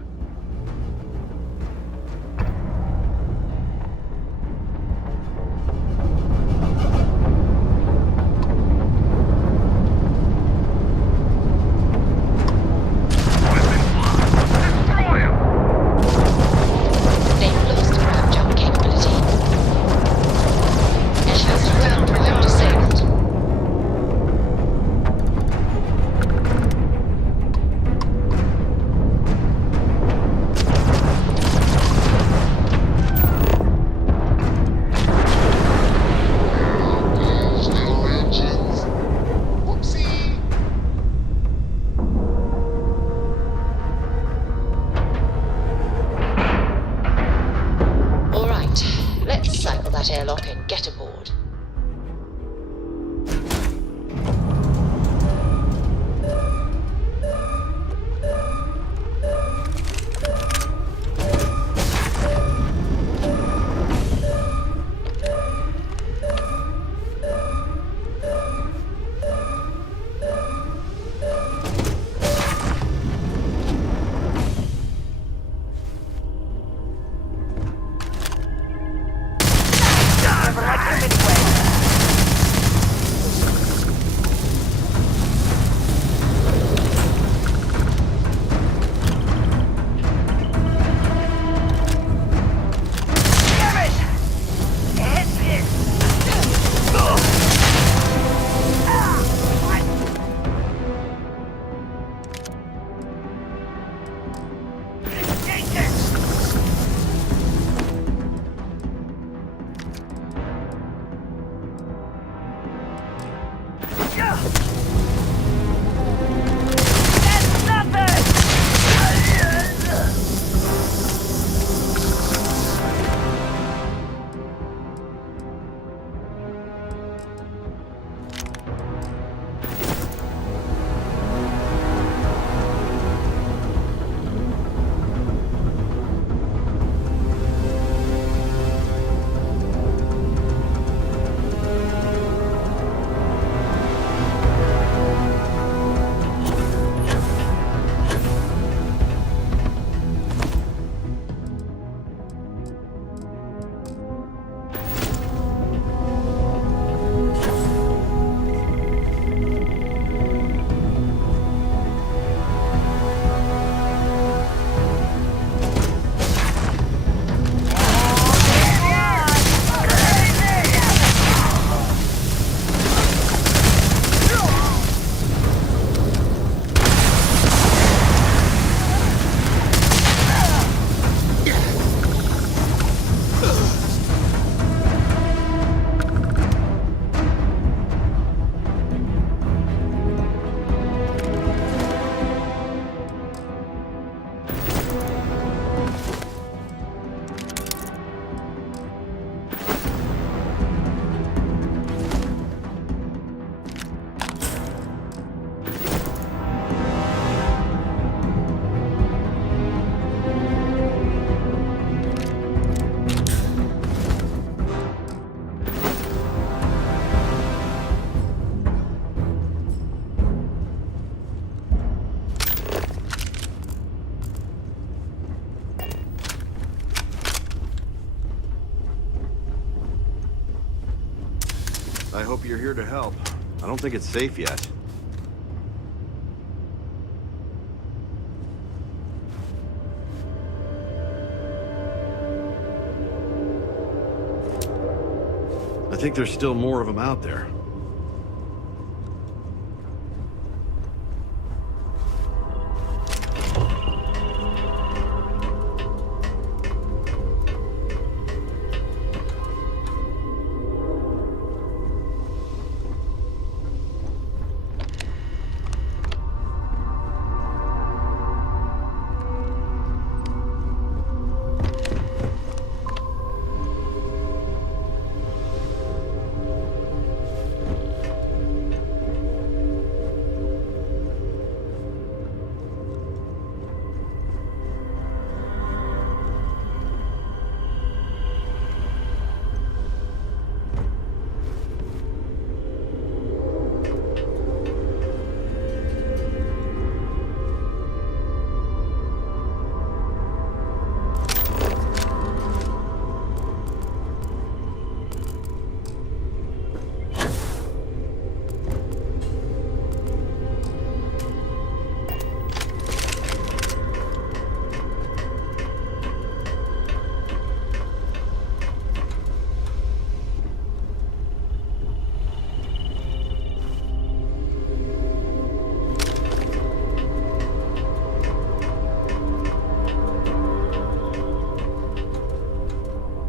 hope you're here to help. I don't think it's safe yet. I think there's still more of them out there.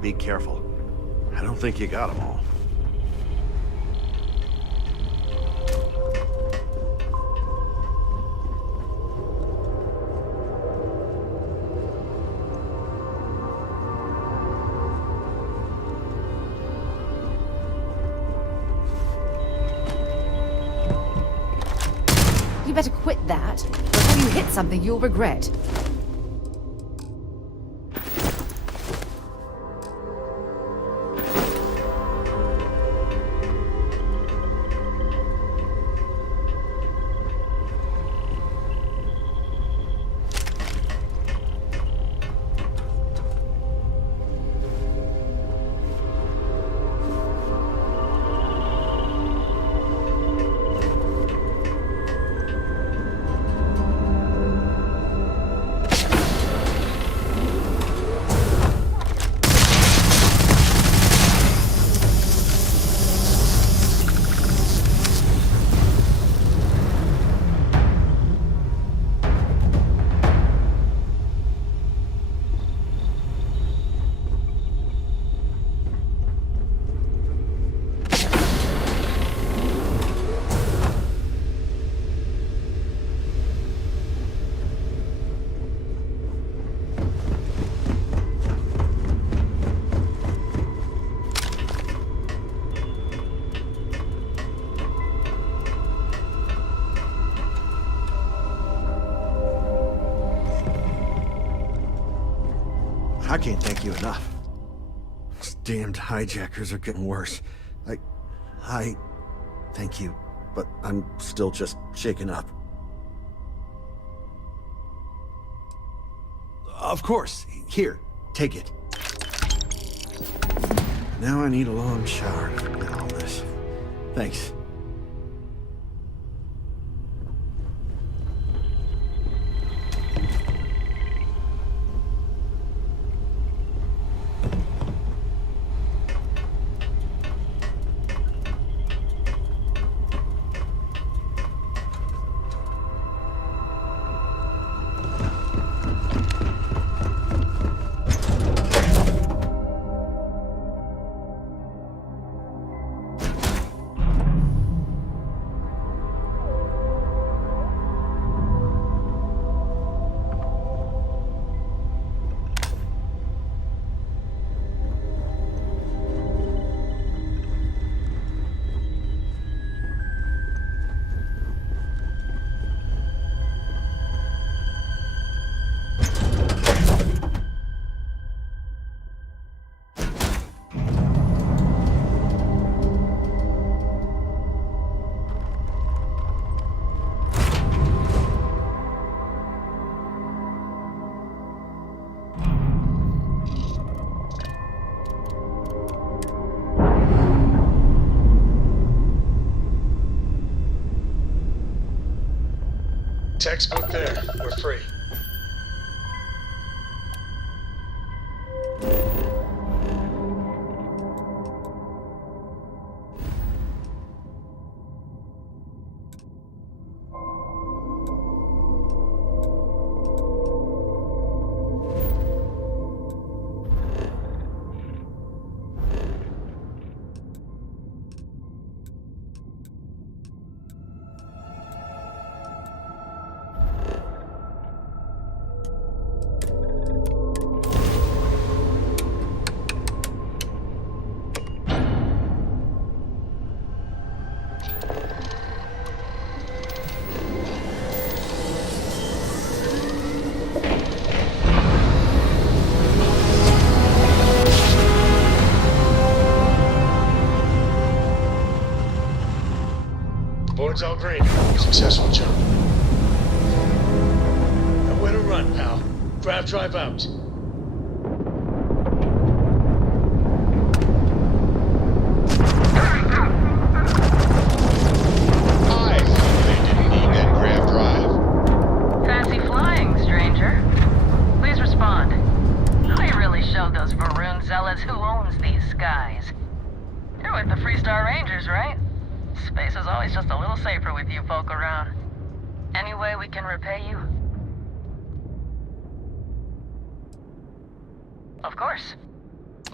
Be careful. I don't think you got them all. You better quit that. Before you hit something you'll regret. I can't thank you enough. These damned hijackers are getting worse. I thank you, but I'm still just shaken up. Of course. Here, take it. Now I need a long shower to forget all this. Thanks. Textbook there. We're free. Board's all green. Successful jump. Nowhere to run, pal. Grav drive out. I thought they didn't need that grav drive. Fancy flying, stranger. Please respond. I really showed those Varun zealots who owns these skies. You're with the Freestar Rangers, right? Space is always just a little safer with you folk around. Any way we can repay you? Of course.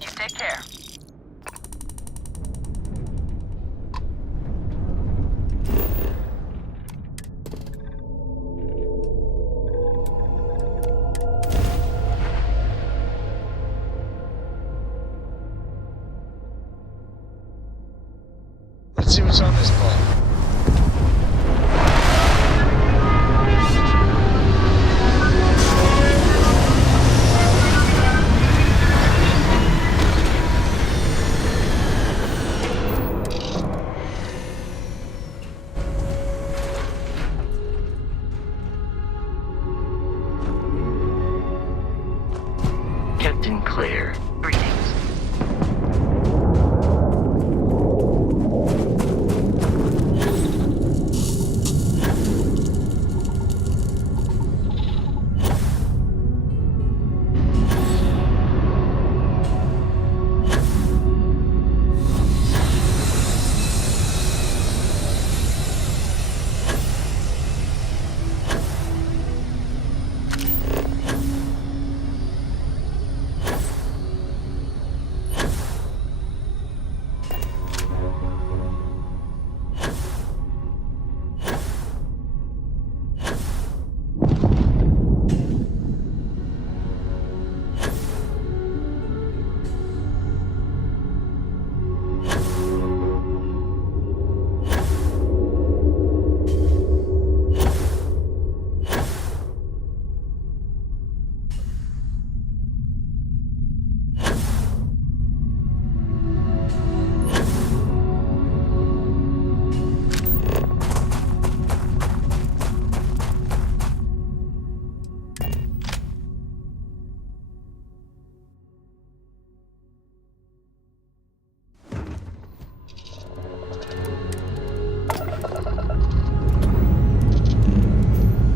You take care. Let's see what's on this ball. Captain Claire, greetings.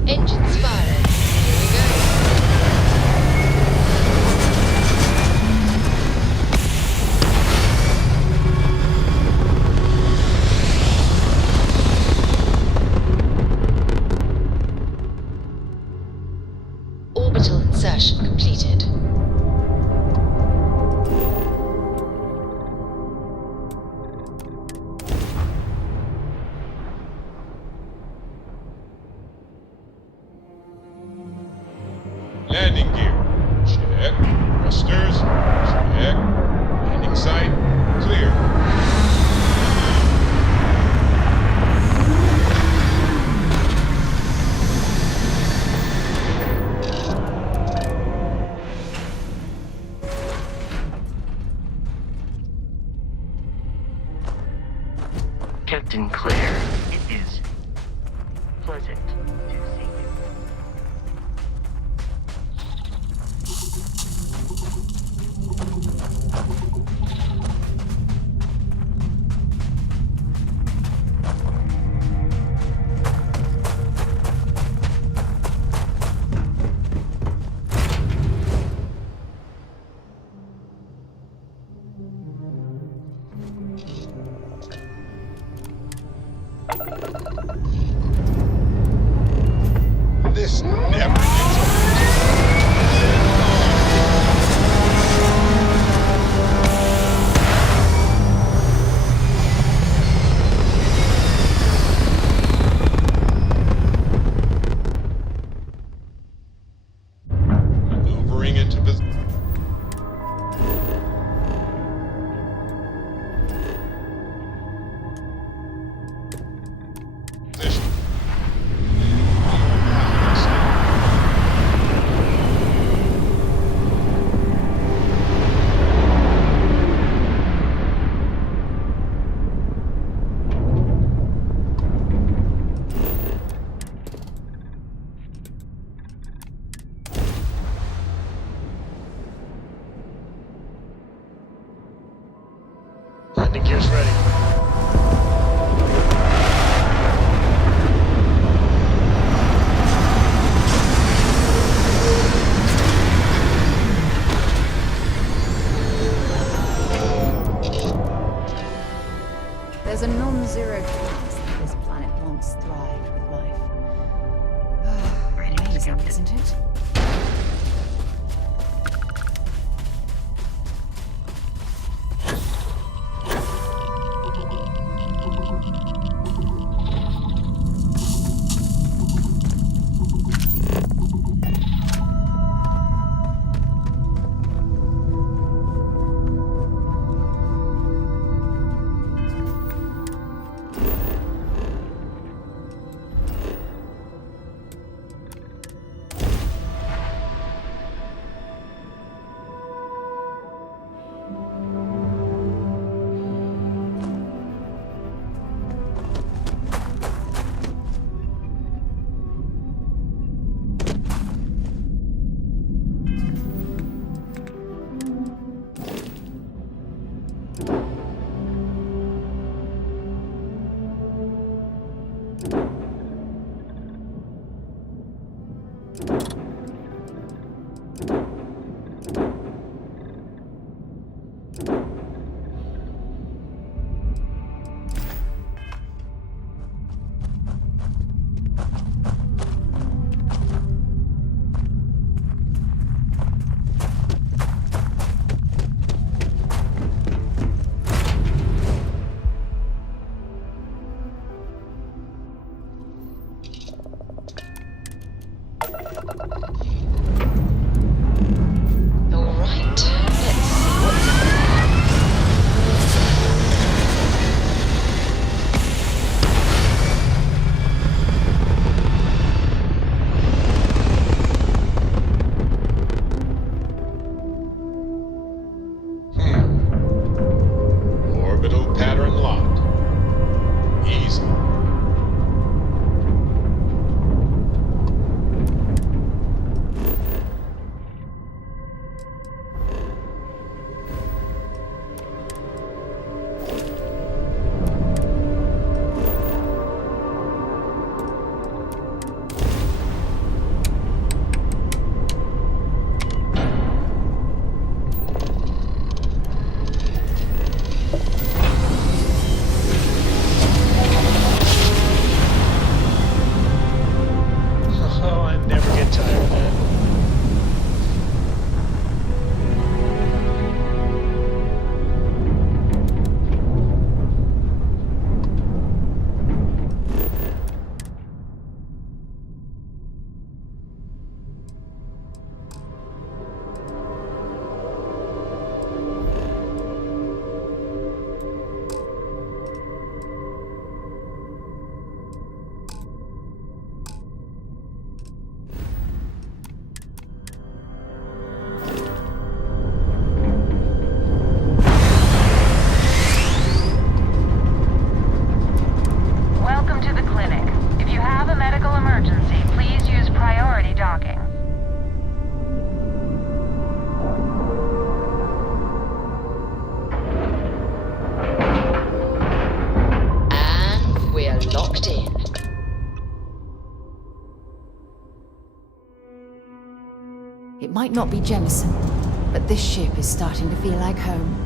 Engines firing. Here we go. Orbital insertion completed. Landing gear. Check. Thrusters. Check. Landing site. Clear. Captain Claire, it is pleasant to see you. isn't it? Orbital pattern locked. Easy. Oh, I never get tired of that. Welcome to the clinic. If you have a medical emergency, please use priority docking. And we're locked in. It might not be Jemison, but this ship is starting to feel like home.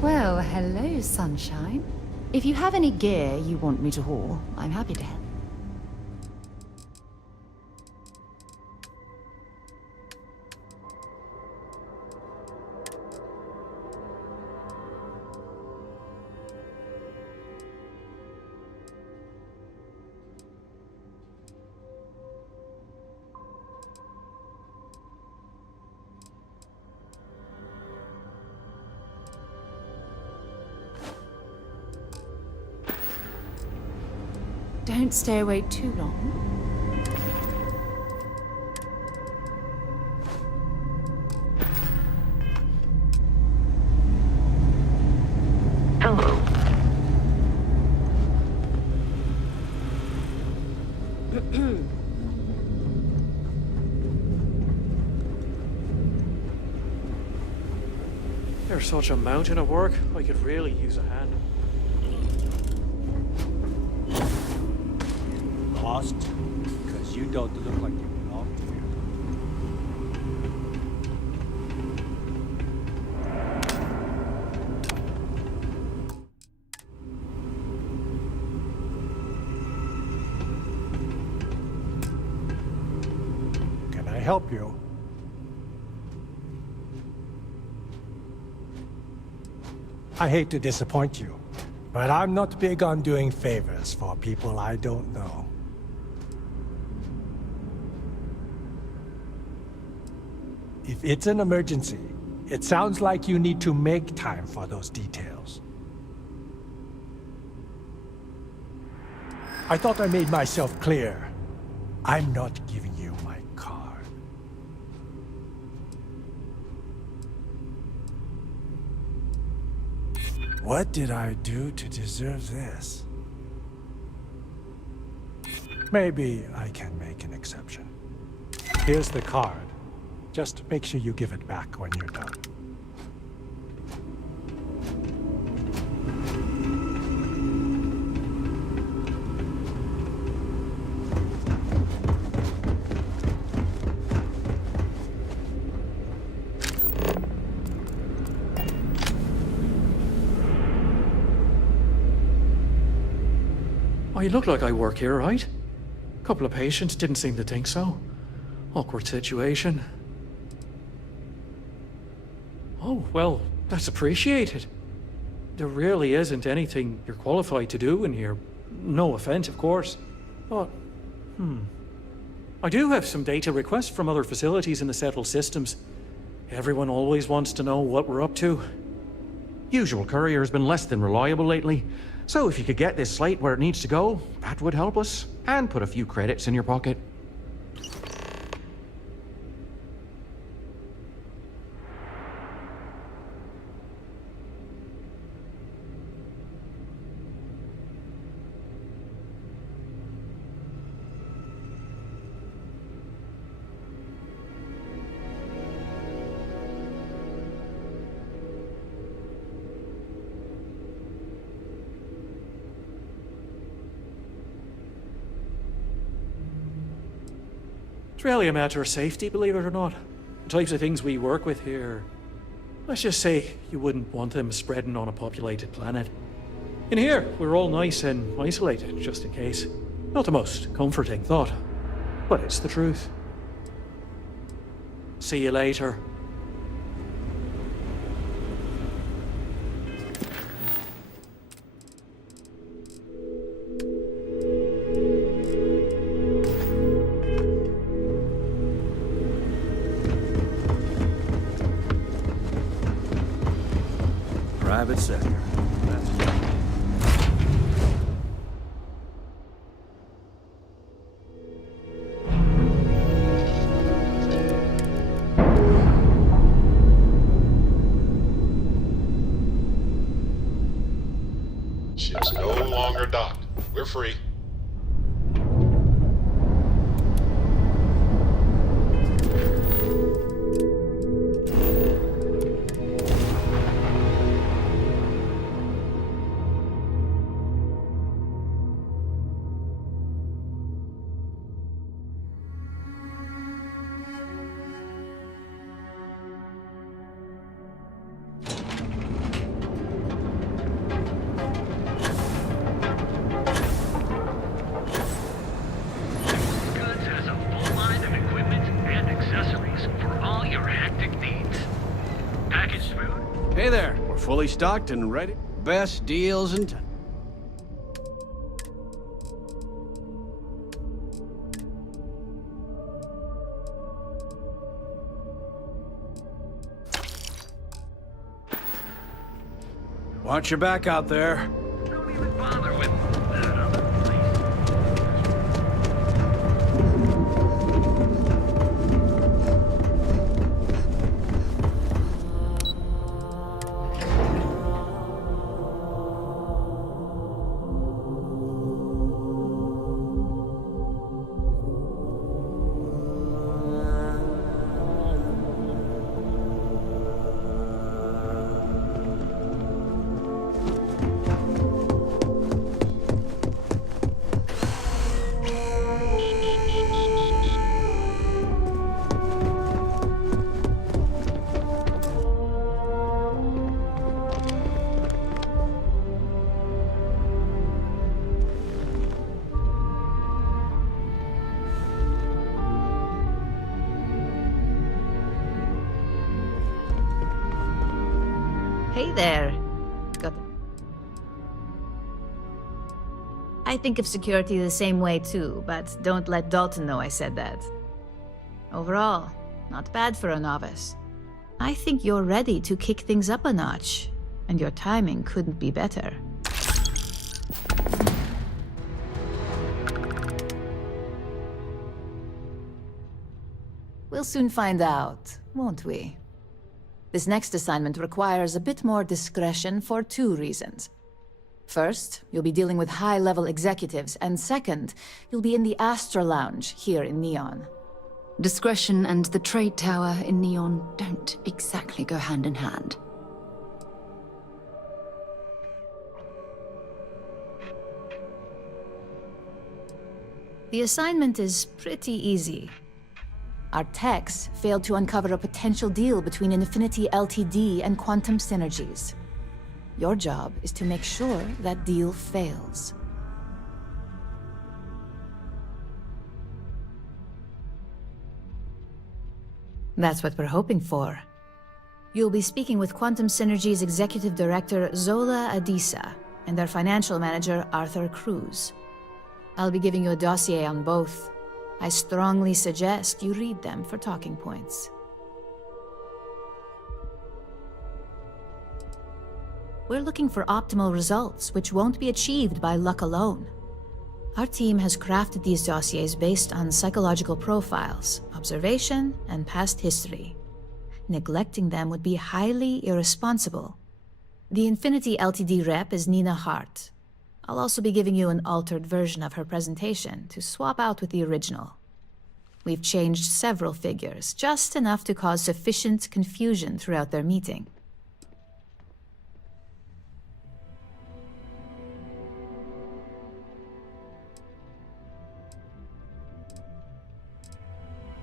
Well, hello, sunshine. If you have any gear you want me to haul, I'm happy to help. Don't stay away too long. Hello. There's such a mountain of work, I could really use a hand. lost? Because you don't look like you belong here. Can I help you? I hate to disappoint you, but I'm not big on doing favors for people I don't know. If it's an emergency, it sounds like you need to make time for those details. I thought I made myself clear. I'm not giving you my card. What did I do to deserve this? Maybe I can make an exception. Here's the card. Just make sure you give it back when you're done. Oh, you look like I work here, right? A couple of patients didn't seem to think so. Awkward situation. Oh, well, that's appreciated. There really isn't anything you're qualified to do in here. No offense, of course. But, I do have some data requests from other facilities in the settled systems. Everyone always wants to know what we're up to. Usual courier has been less than reliable lately, so if you could get this slate where it needs to go, that would help us, and put a few credits in your pocket. It's really a matter of safety, believe it or not. The types of things we work with here. Let's just say you wouldn't want them spreading on a populated planet. In here, we're all nice and isolated, just in case. Not the most comforting thought, but it's the truth. See you later. Private sector. Ship's no longer docked. We're free. Hey there, we're fully stocked and ready. Best deals in town. Watch your back out there. Don't even bother with Hey there. Got it. I think of security the same way too, but don't let Dalton know I said that. Overall, not bad for a novice. I think you're ready to kick things up a notch, and your timing couldn't be better. We'll soon find out, won't we? This next assignment requires a bit more discretion for 2 reasons. First, you'll be dealing with high-level executives, and second, you'll be in the Astra Lounge here in Neon. Discretion and the trade tower in Neon don't exactly go hand in hand. The assignment is pretty easy. Our techs failed to uncover a potential deal between Infinity Ltd. And Quantum Synergies. Your job is to make sure that deal fails. That's what we're hoping for. You'll be speaking with Quantum Synergy's Executive Director Zola Adisa and their Financial Manager Arthur Cruz. I'll be giving you a dossier on both. I strongly suggest you read them for talking points. We're looking for optimal results, which won't be achieved by luck alone. Our team has crafted these dossiers based on psychological profiles, observation, and past history. Neglecting them would be highly irresponsible. The Infinity Ltd. Rep is Nina Hart. I'll also be giving you an altered version of her presentation to swap out with the original. We've changed several figures, just enough to cause sufficient confusion throughout their meeting.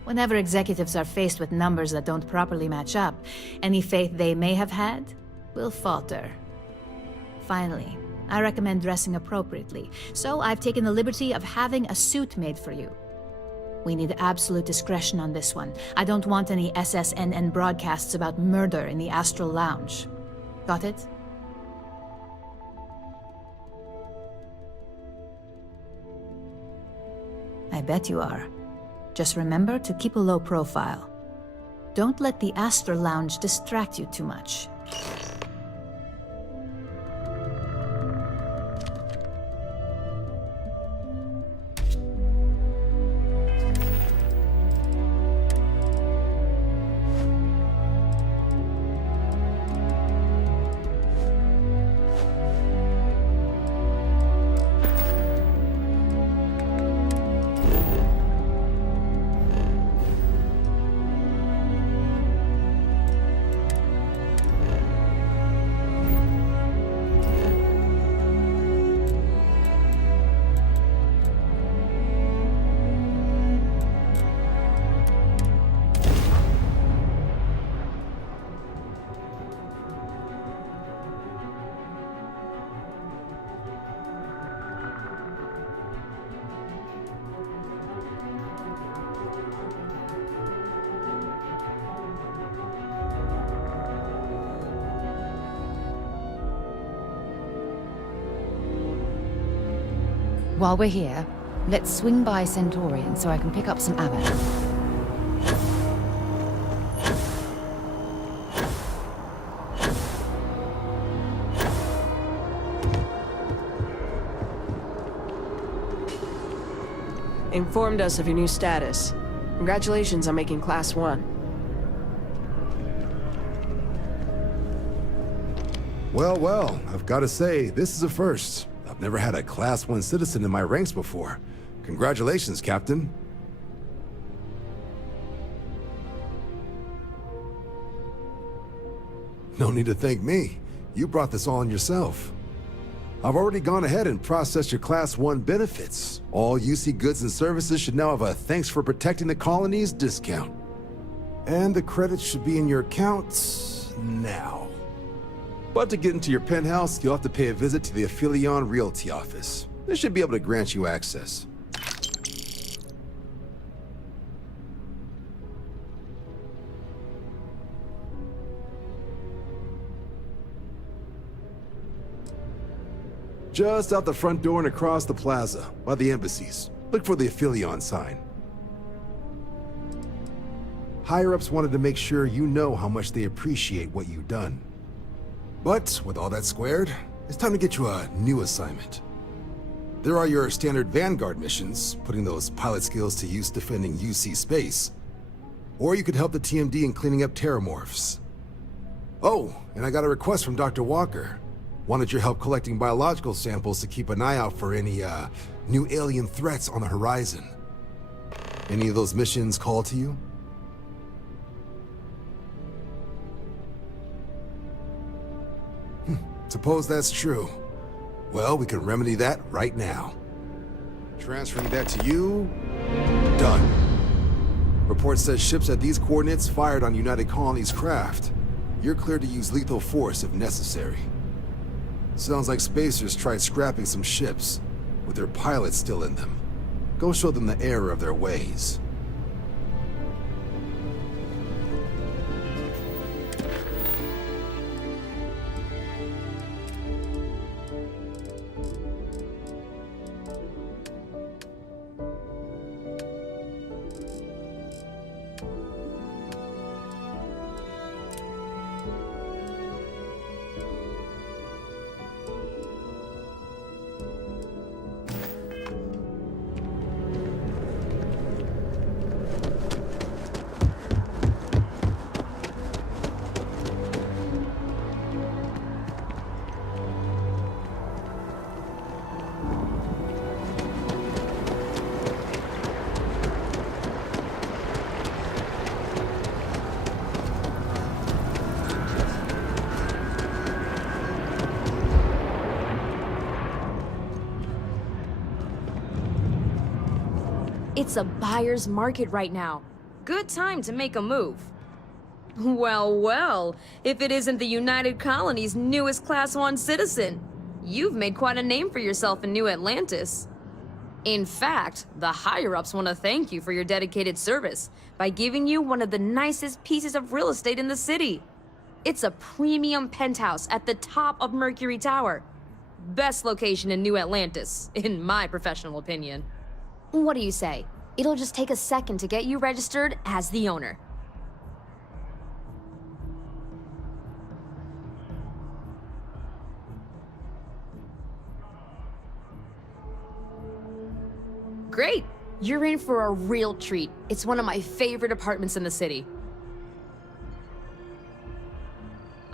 Whenever executives are faced with numbers that don't properly match up, any faith they may have had will falter. Finally, I recommend dressing appropriately, so I've taken the liberty of having a suit made for you. We need absolute discretion on this one. I don't want any SSNN broadcasts about murder in the Astral Lounge. Got it? I bet you are. Just remember to keep a low profile. Don't let the Astral Lounge distract you too much. While we're here, let's swing by Centaurian so I can pick up some ammo. Informed us of your new status. Congratulations on making Class 1. Well, well, I've got to say, this is a first. I've never had a Class 1 citizen in my ranks before. Congratulations, Captain. No need to thank me. You brought this all on yourself. I've already gone ahead and processed your Class 1 benefits. All UC goods and services should now have a thanks for protecting the colonies discount. And the credits should be in your accounts now. But to get into your penthouse, you'll have to pay a visit to the Aphelion Realty office. They should be able to grant you access. Just out the front door and across the plaza, by the embassies. Look for the Aphelion sign. Higher-ups wanted to make sure you know how much they appreciate what you've done. But, with all that squared, it's time to get you a new assignment. There are your standard Vanguard missions, putting those pilot skills to use defending UC space. Or you could help the TMD in cleaning up terramorphs. Oh, and I got a request from Dr. Walker. Wanted your help collecting biological samples to keep an eye out for any, new alien threats on the horizon. Any of those missions call to you? Suppose that's true. Well, we can remedy that right now. Transferring that to you... Done. Report says ships at these coordinates fired on United Colony's craft. You're cleared to use lethal force if necessary. Sounds like spacers tried scrapping some ships, with their pilots still in them. Go show them the error of their ways. It's a buyer's market right now. Good time to make a move. Well, well, if it isn't the United Colony's newest Class 1 citizen. You've made quite a name for yourself in New Atlantis. In fact, the higher-ups want to thank you for your dedicated service by giving you one of the nicest pieces of real estate in the city. It's a premium penthouse at the top of Mercury Tower. Best location in New Atlantis, in my professional opinion. What do you say? It'll just take a second to get you registered as the owner. Great! You're in for a real treat. It's one of my favorite apartments in the city.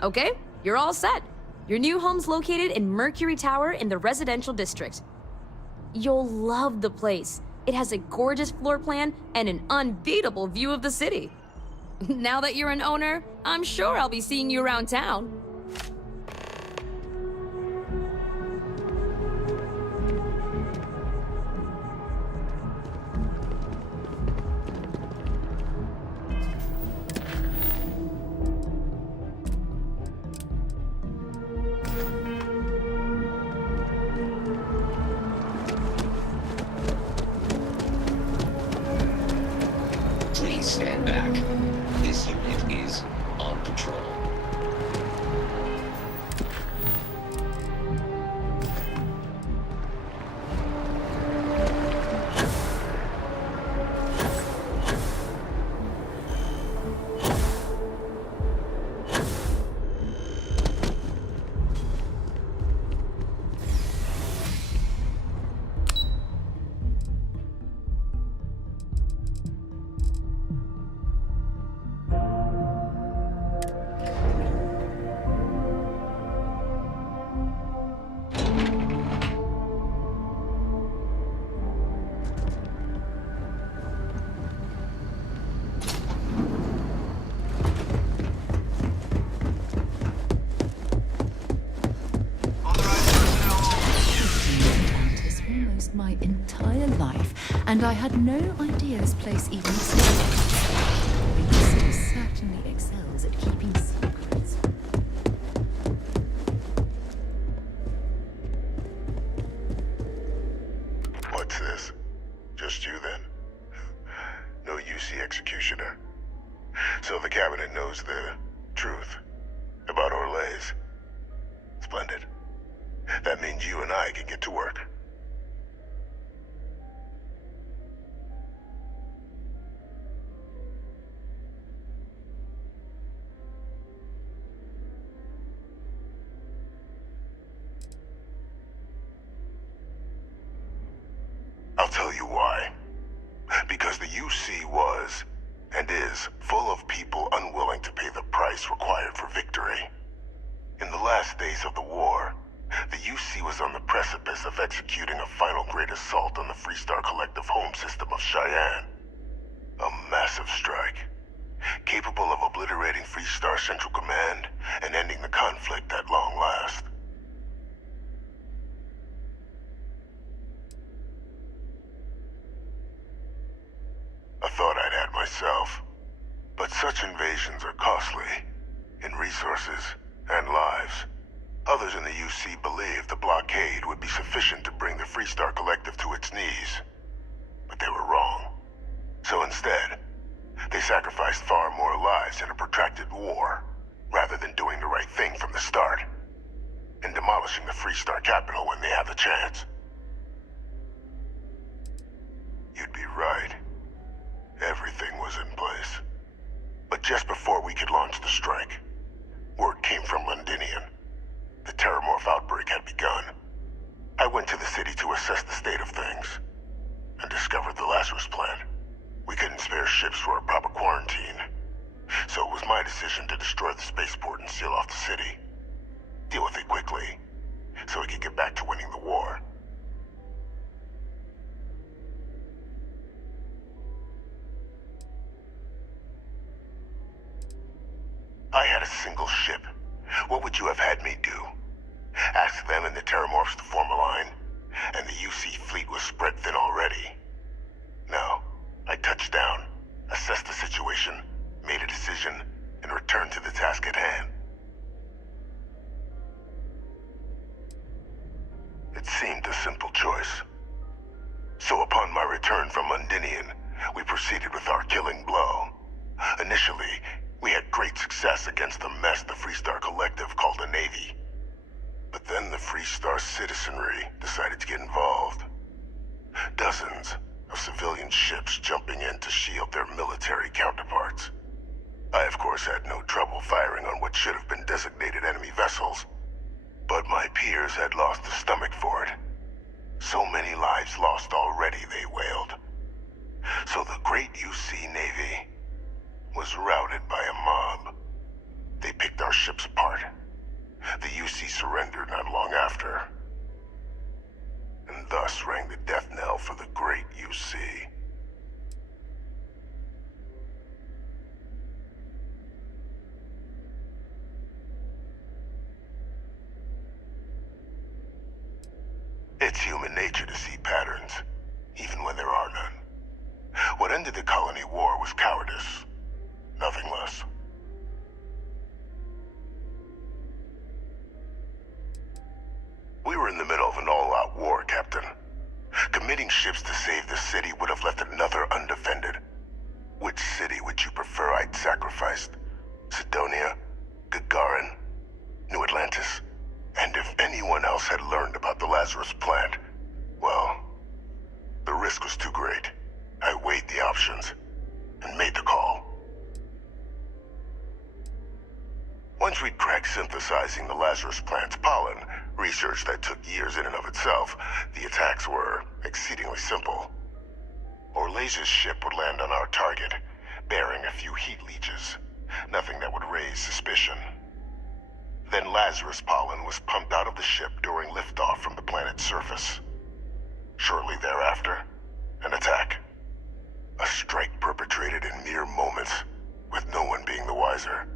Okay, you're all set. Your new home's located in Mercury Tower in the residential district. You'll love the place. It has a gorgeous floor plan and an unbeatable view of the city. Now that you're an owner, I'm sure I'll be seeing you around town. Please stand back. This unit is on patrol. My entire life, and I had no idea this place even existed. The city certainly excels at keeping secrets. What's this? Just you then? No UC executioner. So the cabinet knows the truth about Orlays. Splendid. That means means you and I can get to work. I'll tell you why. Because the UC was, and is, full of people unwilling to pay the price required for victory. In the last days of the war, the UC was on the precipice of executing a final great assault on the Freestar Collective home system of Cheyenne. A massive strike, capable of obliterating Freestar Central Command and ending the conflict at long last. A thought I'd had myself, but such invasions are costly, in resources and lives. Others in the UC believed the blockade would be sufficient to bring the Freestar Collective to its knees, but they were wrong. So instead, they sacrificed far more lives in a protracted war, rather than doing the right thing from the start, and demolishing the Freestar capital when they have the chance. You'd be right. Everything was in place. But just before we could launch the strike, word came from Londinian. The Terramorph outbreak had begun. I went to the city to assess the state of things, and discovered the Lazarus plant. We couldn't spare ships for a proper quarantine, so it was my decision to destroy the spaceport and seal off the city. Deal with it quickly, so we could get back to winning the war. I had a single ship. What would you have had me do? Ask them and the Terramorphs to form a line, and the UC fleet was spread thin already. No, I touched down, assessed the situation, made a decision, and returned to the task at hand. It seemed a simple choice. So upon my return from Londinian, we proceeded with our killing blow. Initially, we had great success against the mess the Freestar Collective called a Navy. But then the Freestar citizenry decided to get involved. Dozens of civilian ships jumping in to shield their military counterparts. I, of course, had no trouble firing on what should have been designated enemy vessels. But my peers had lost the stomach for it. So many lives lost already, they wailed. So the great UC Navy was routed by a mob. They picked our ships apart. The UC surrendered not long after. And thus rang the death knell for the great UC. It's human nature to see patterns, even when there are none. What ended the colony war was cowardice. Nothing less. We were in the middle of an all-out war, Captain. Committing ships to save the city would have left another undefended. Which city would you prefer I'd sacrificed? Sidonia? Gagarin? New Atlantis? And if anyone else had learned about the Lazarus plant, well, the risk was too great. I weighed the options and made the call. Once we'd cracked synthesizing the Lazarus plant's pollen, research that took years in and of itself, the attacks were exceedingly simple. Orlaze's ship would land on our target, bearing a few heat leeches. Nothing that would raise suspicion. Then Lazarus pollen was pumped out of the ship during liftoff from the planet's surface. Shortly thereafter, an attack. A strike perpetrated in mere moments, with no one being the wiser.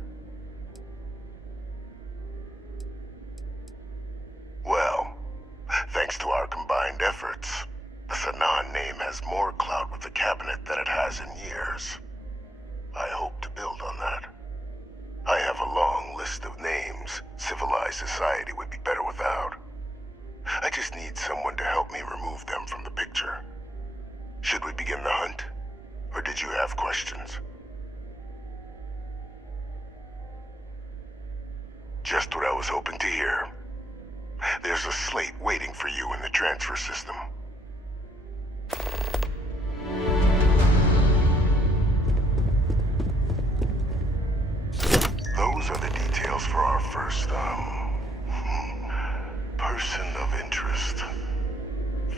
Well, thanks to our combined efforts, the Sanan name has more clout with the cabinet than it has in years. I hope to build on that. I have a long list of names civilized society would be better without. I just need someone to help me remove them from the picture. Should we begin the hunt, or did you have questions? Just what I was hoping to hear. There's a slate waiting for you in the transfer system. Those are the details for our first, person of interest.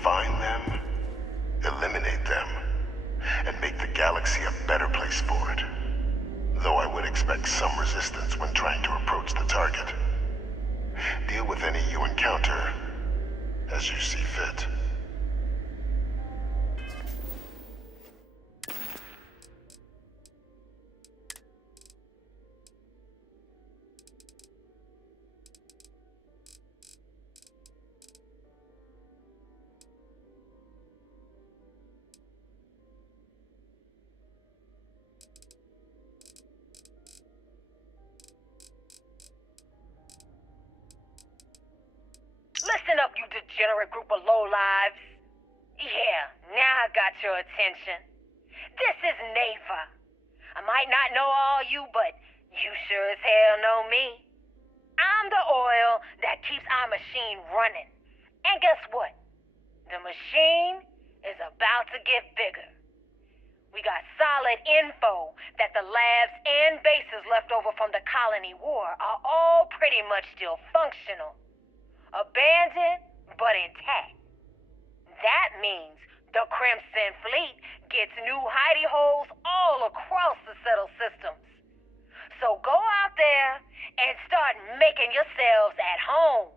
Find them, eliminate them, and make the galaxy a better place for it. Though I would expect some resistance when trying to approach the target. Deal with any you encounter as you see fit. Listen up, you degenerate group of lowlives. Yeah, now I got your attention. This is Neva. I might not know all you, but you sure as hell know me. I'm the oil that keeps our machine running. And guess what? The machine is about to get bigger. We got solid info that the labs and bases left over from the colony war are all pretty much still functional. Abandoned, but intact. That means the Crimson Fleet gets new hidey holes all across the settled systems. So go out there and start making yourselves at home.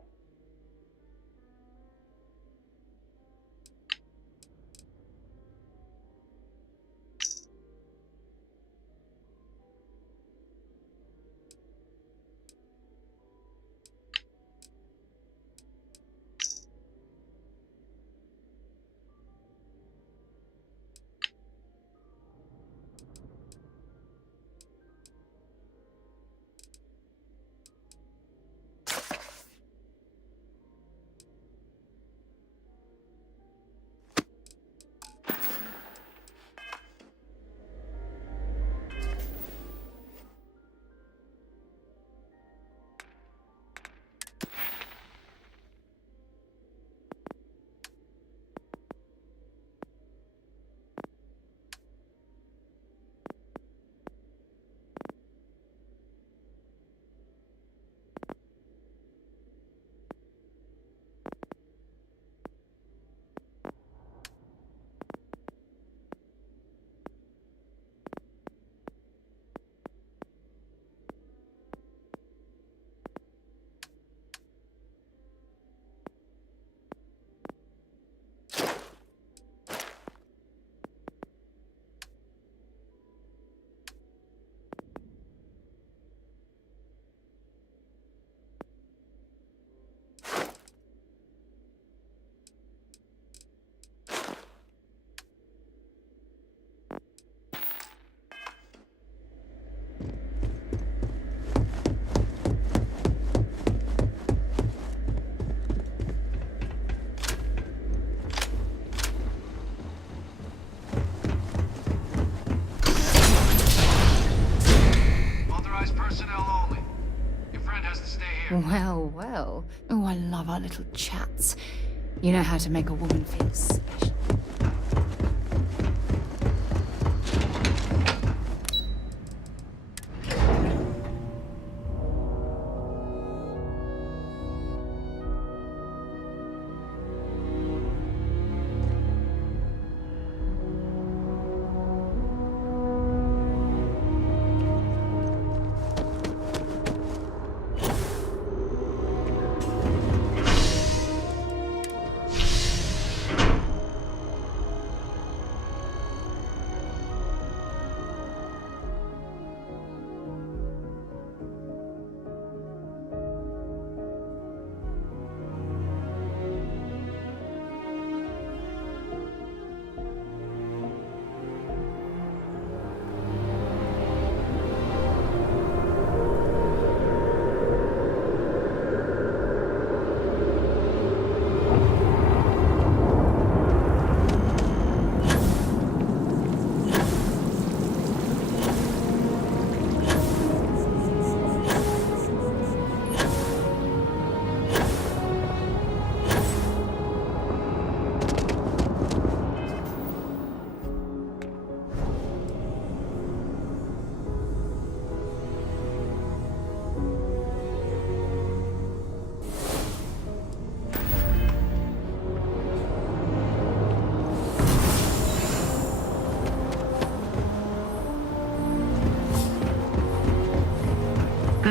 Well, well. Oh, I love our little chats. You know how to make a woman feel special.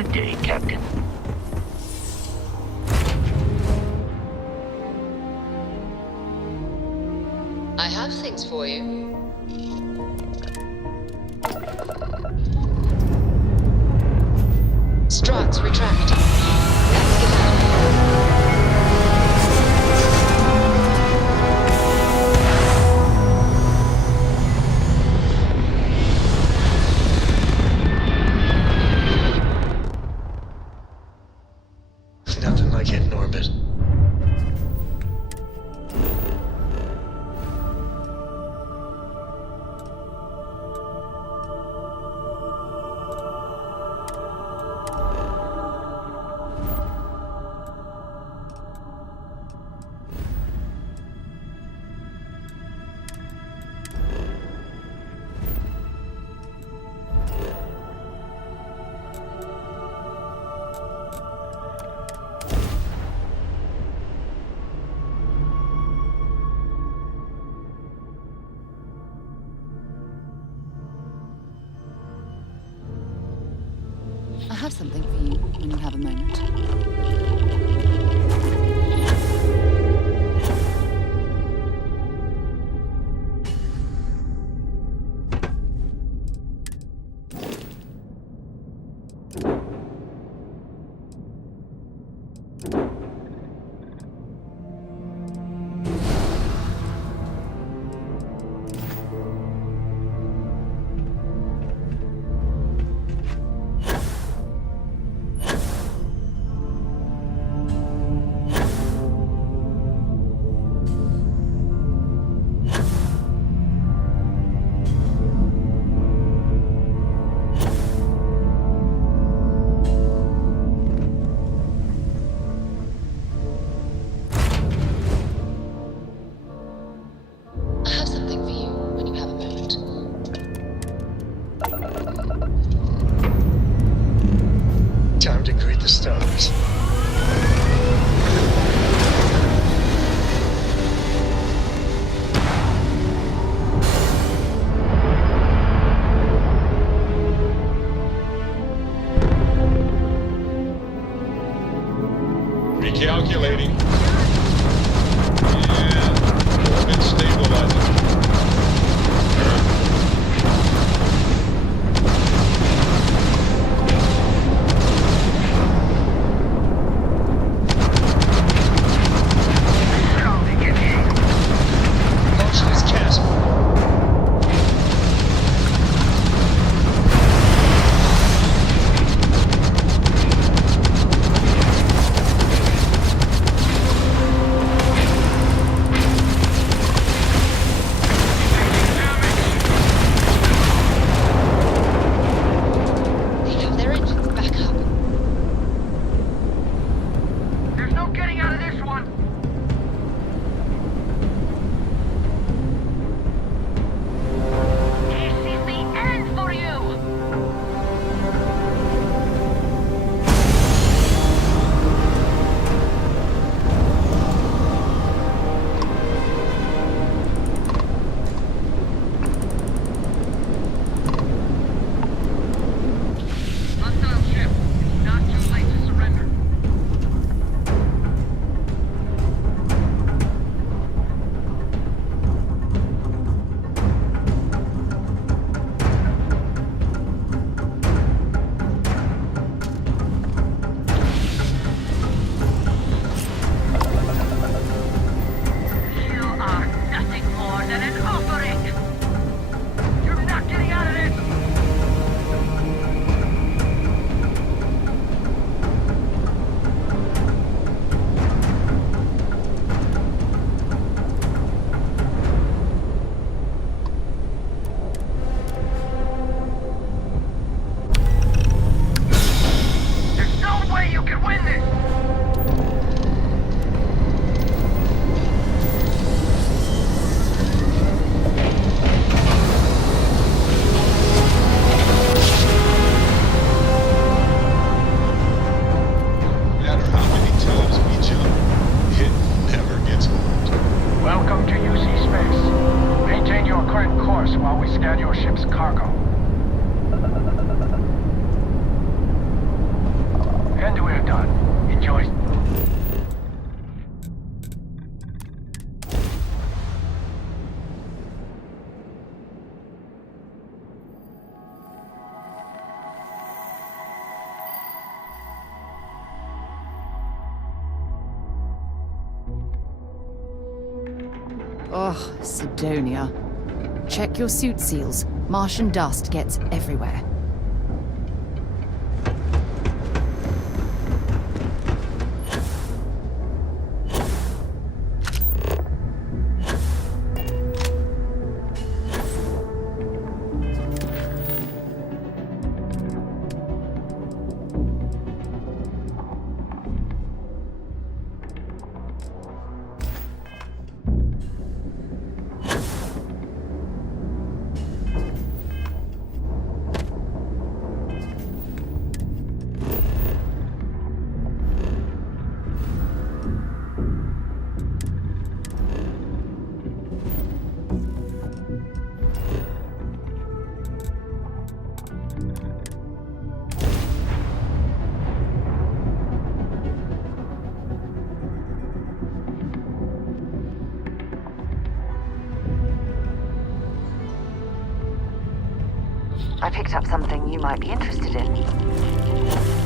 Good day, Captain. I have things for you. Struts, retract. Let's get out of here. Nothing like hitting orbit. I have something for you when you have a moment. Time to greet the stars. Recalculating. And orbit stabilizing. Ugh, Sidonia. Check your suit seals. Martian dust gets everywhere. I picked up something you might be interested in.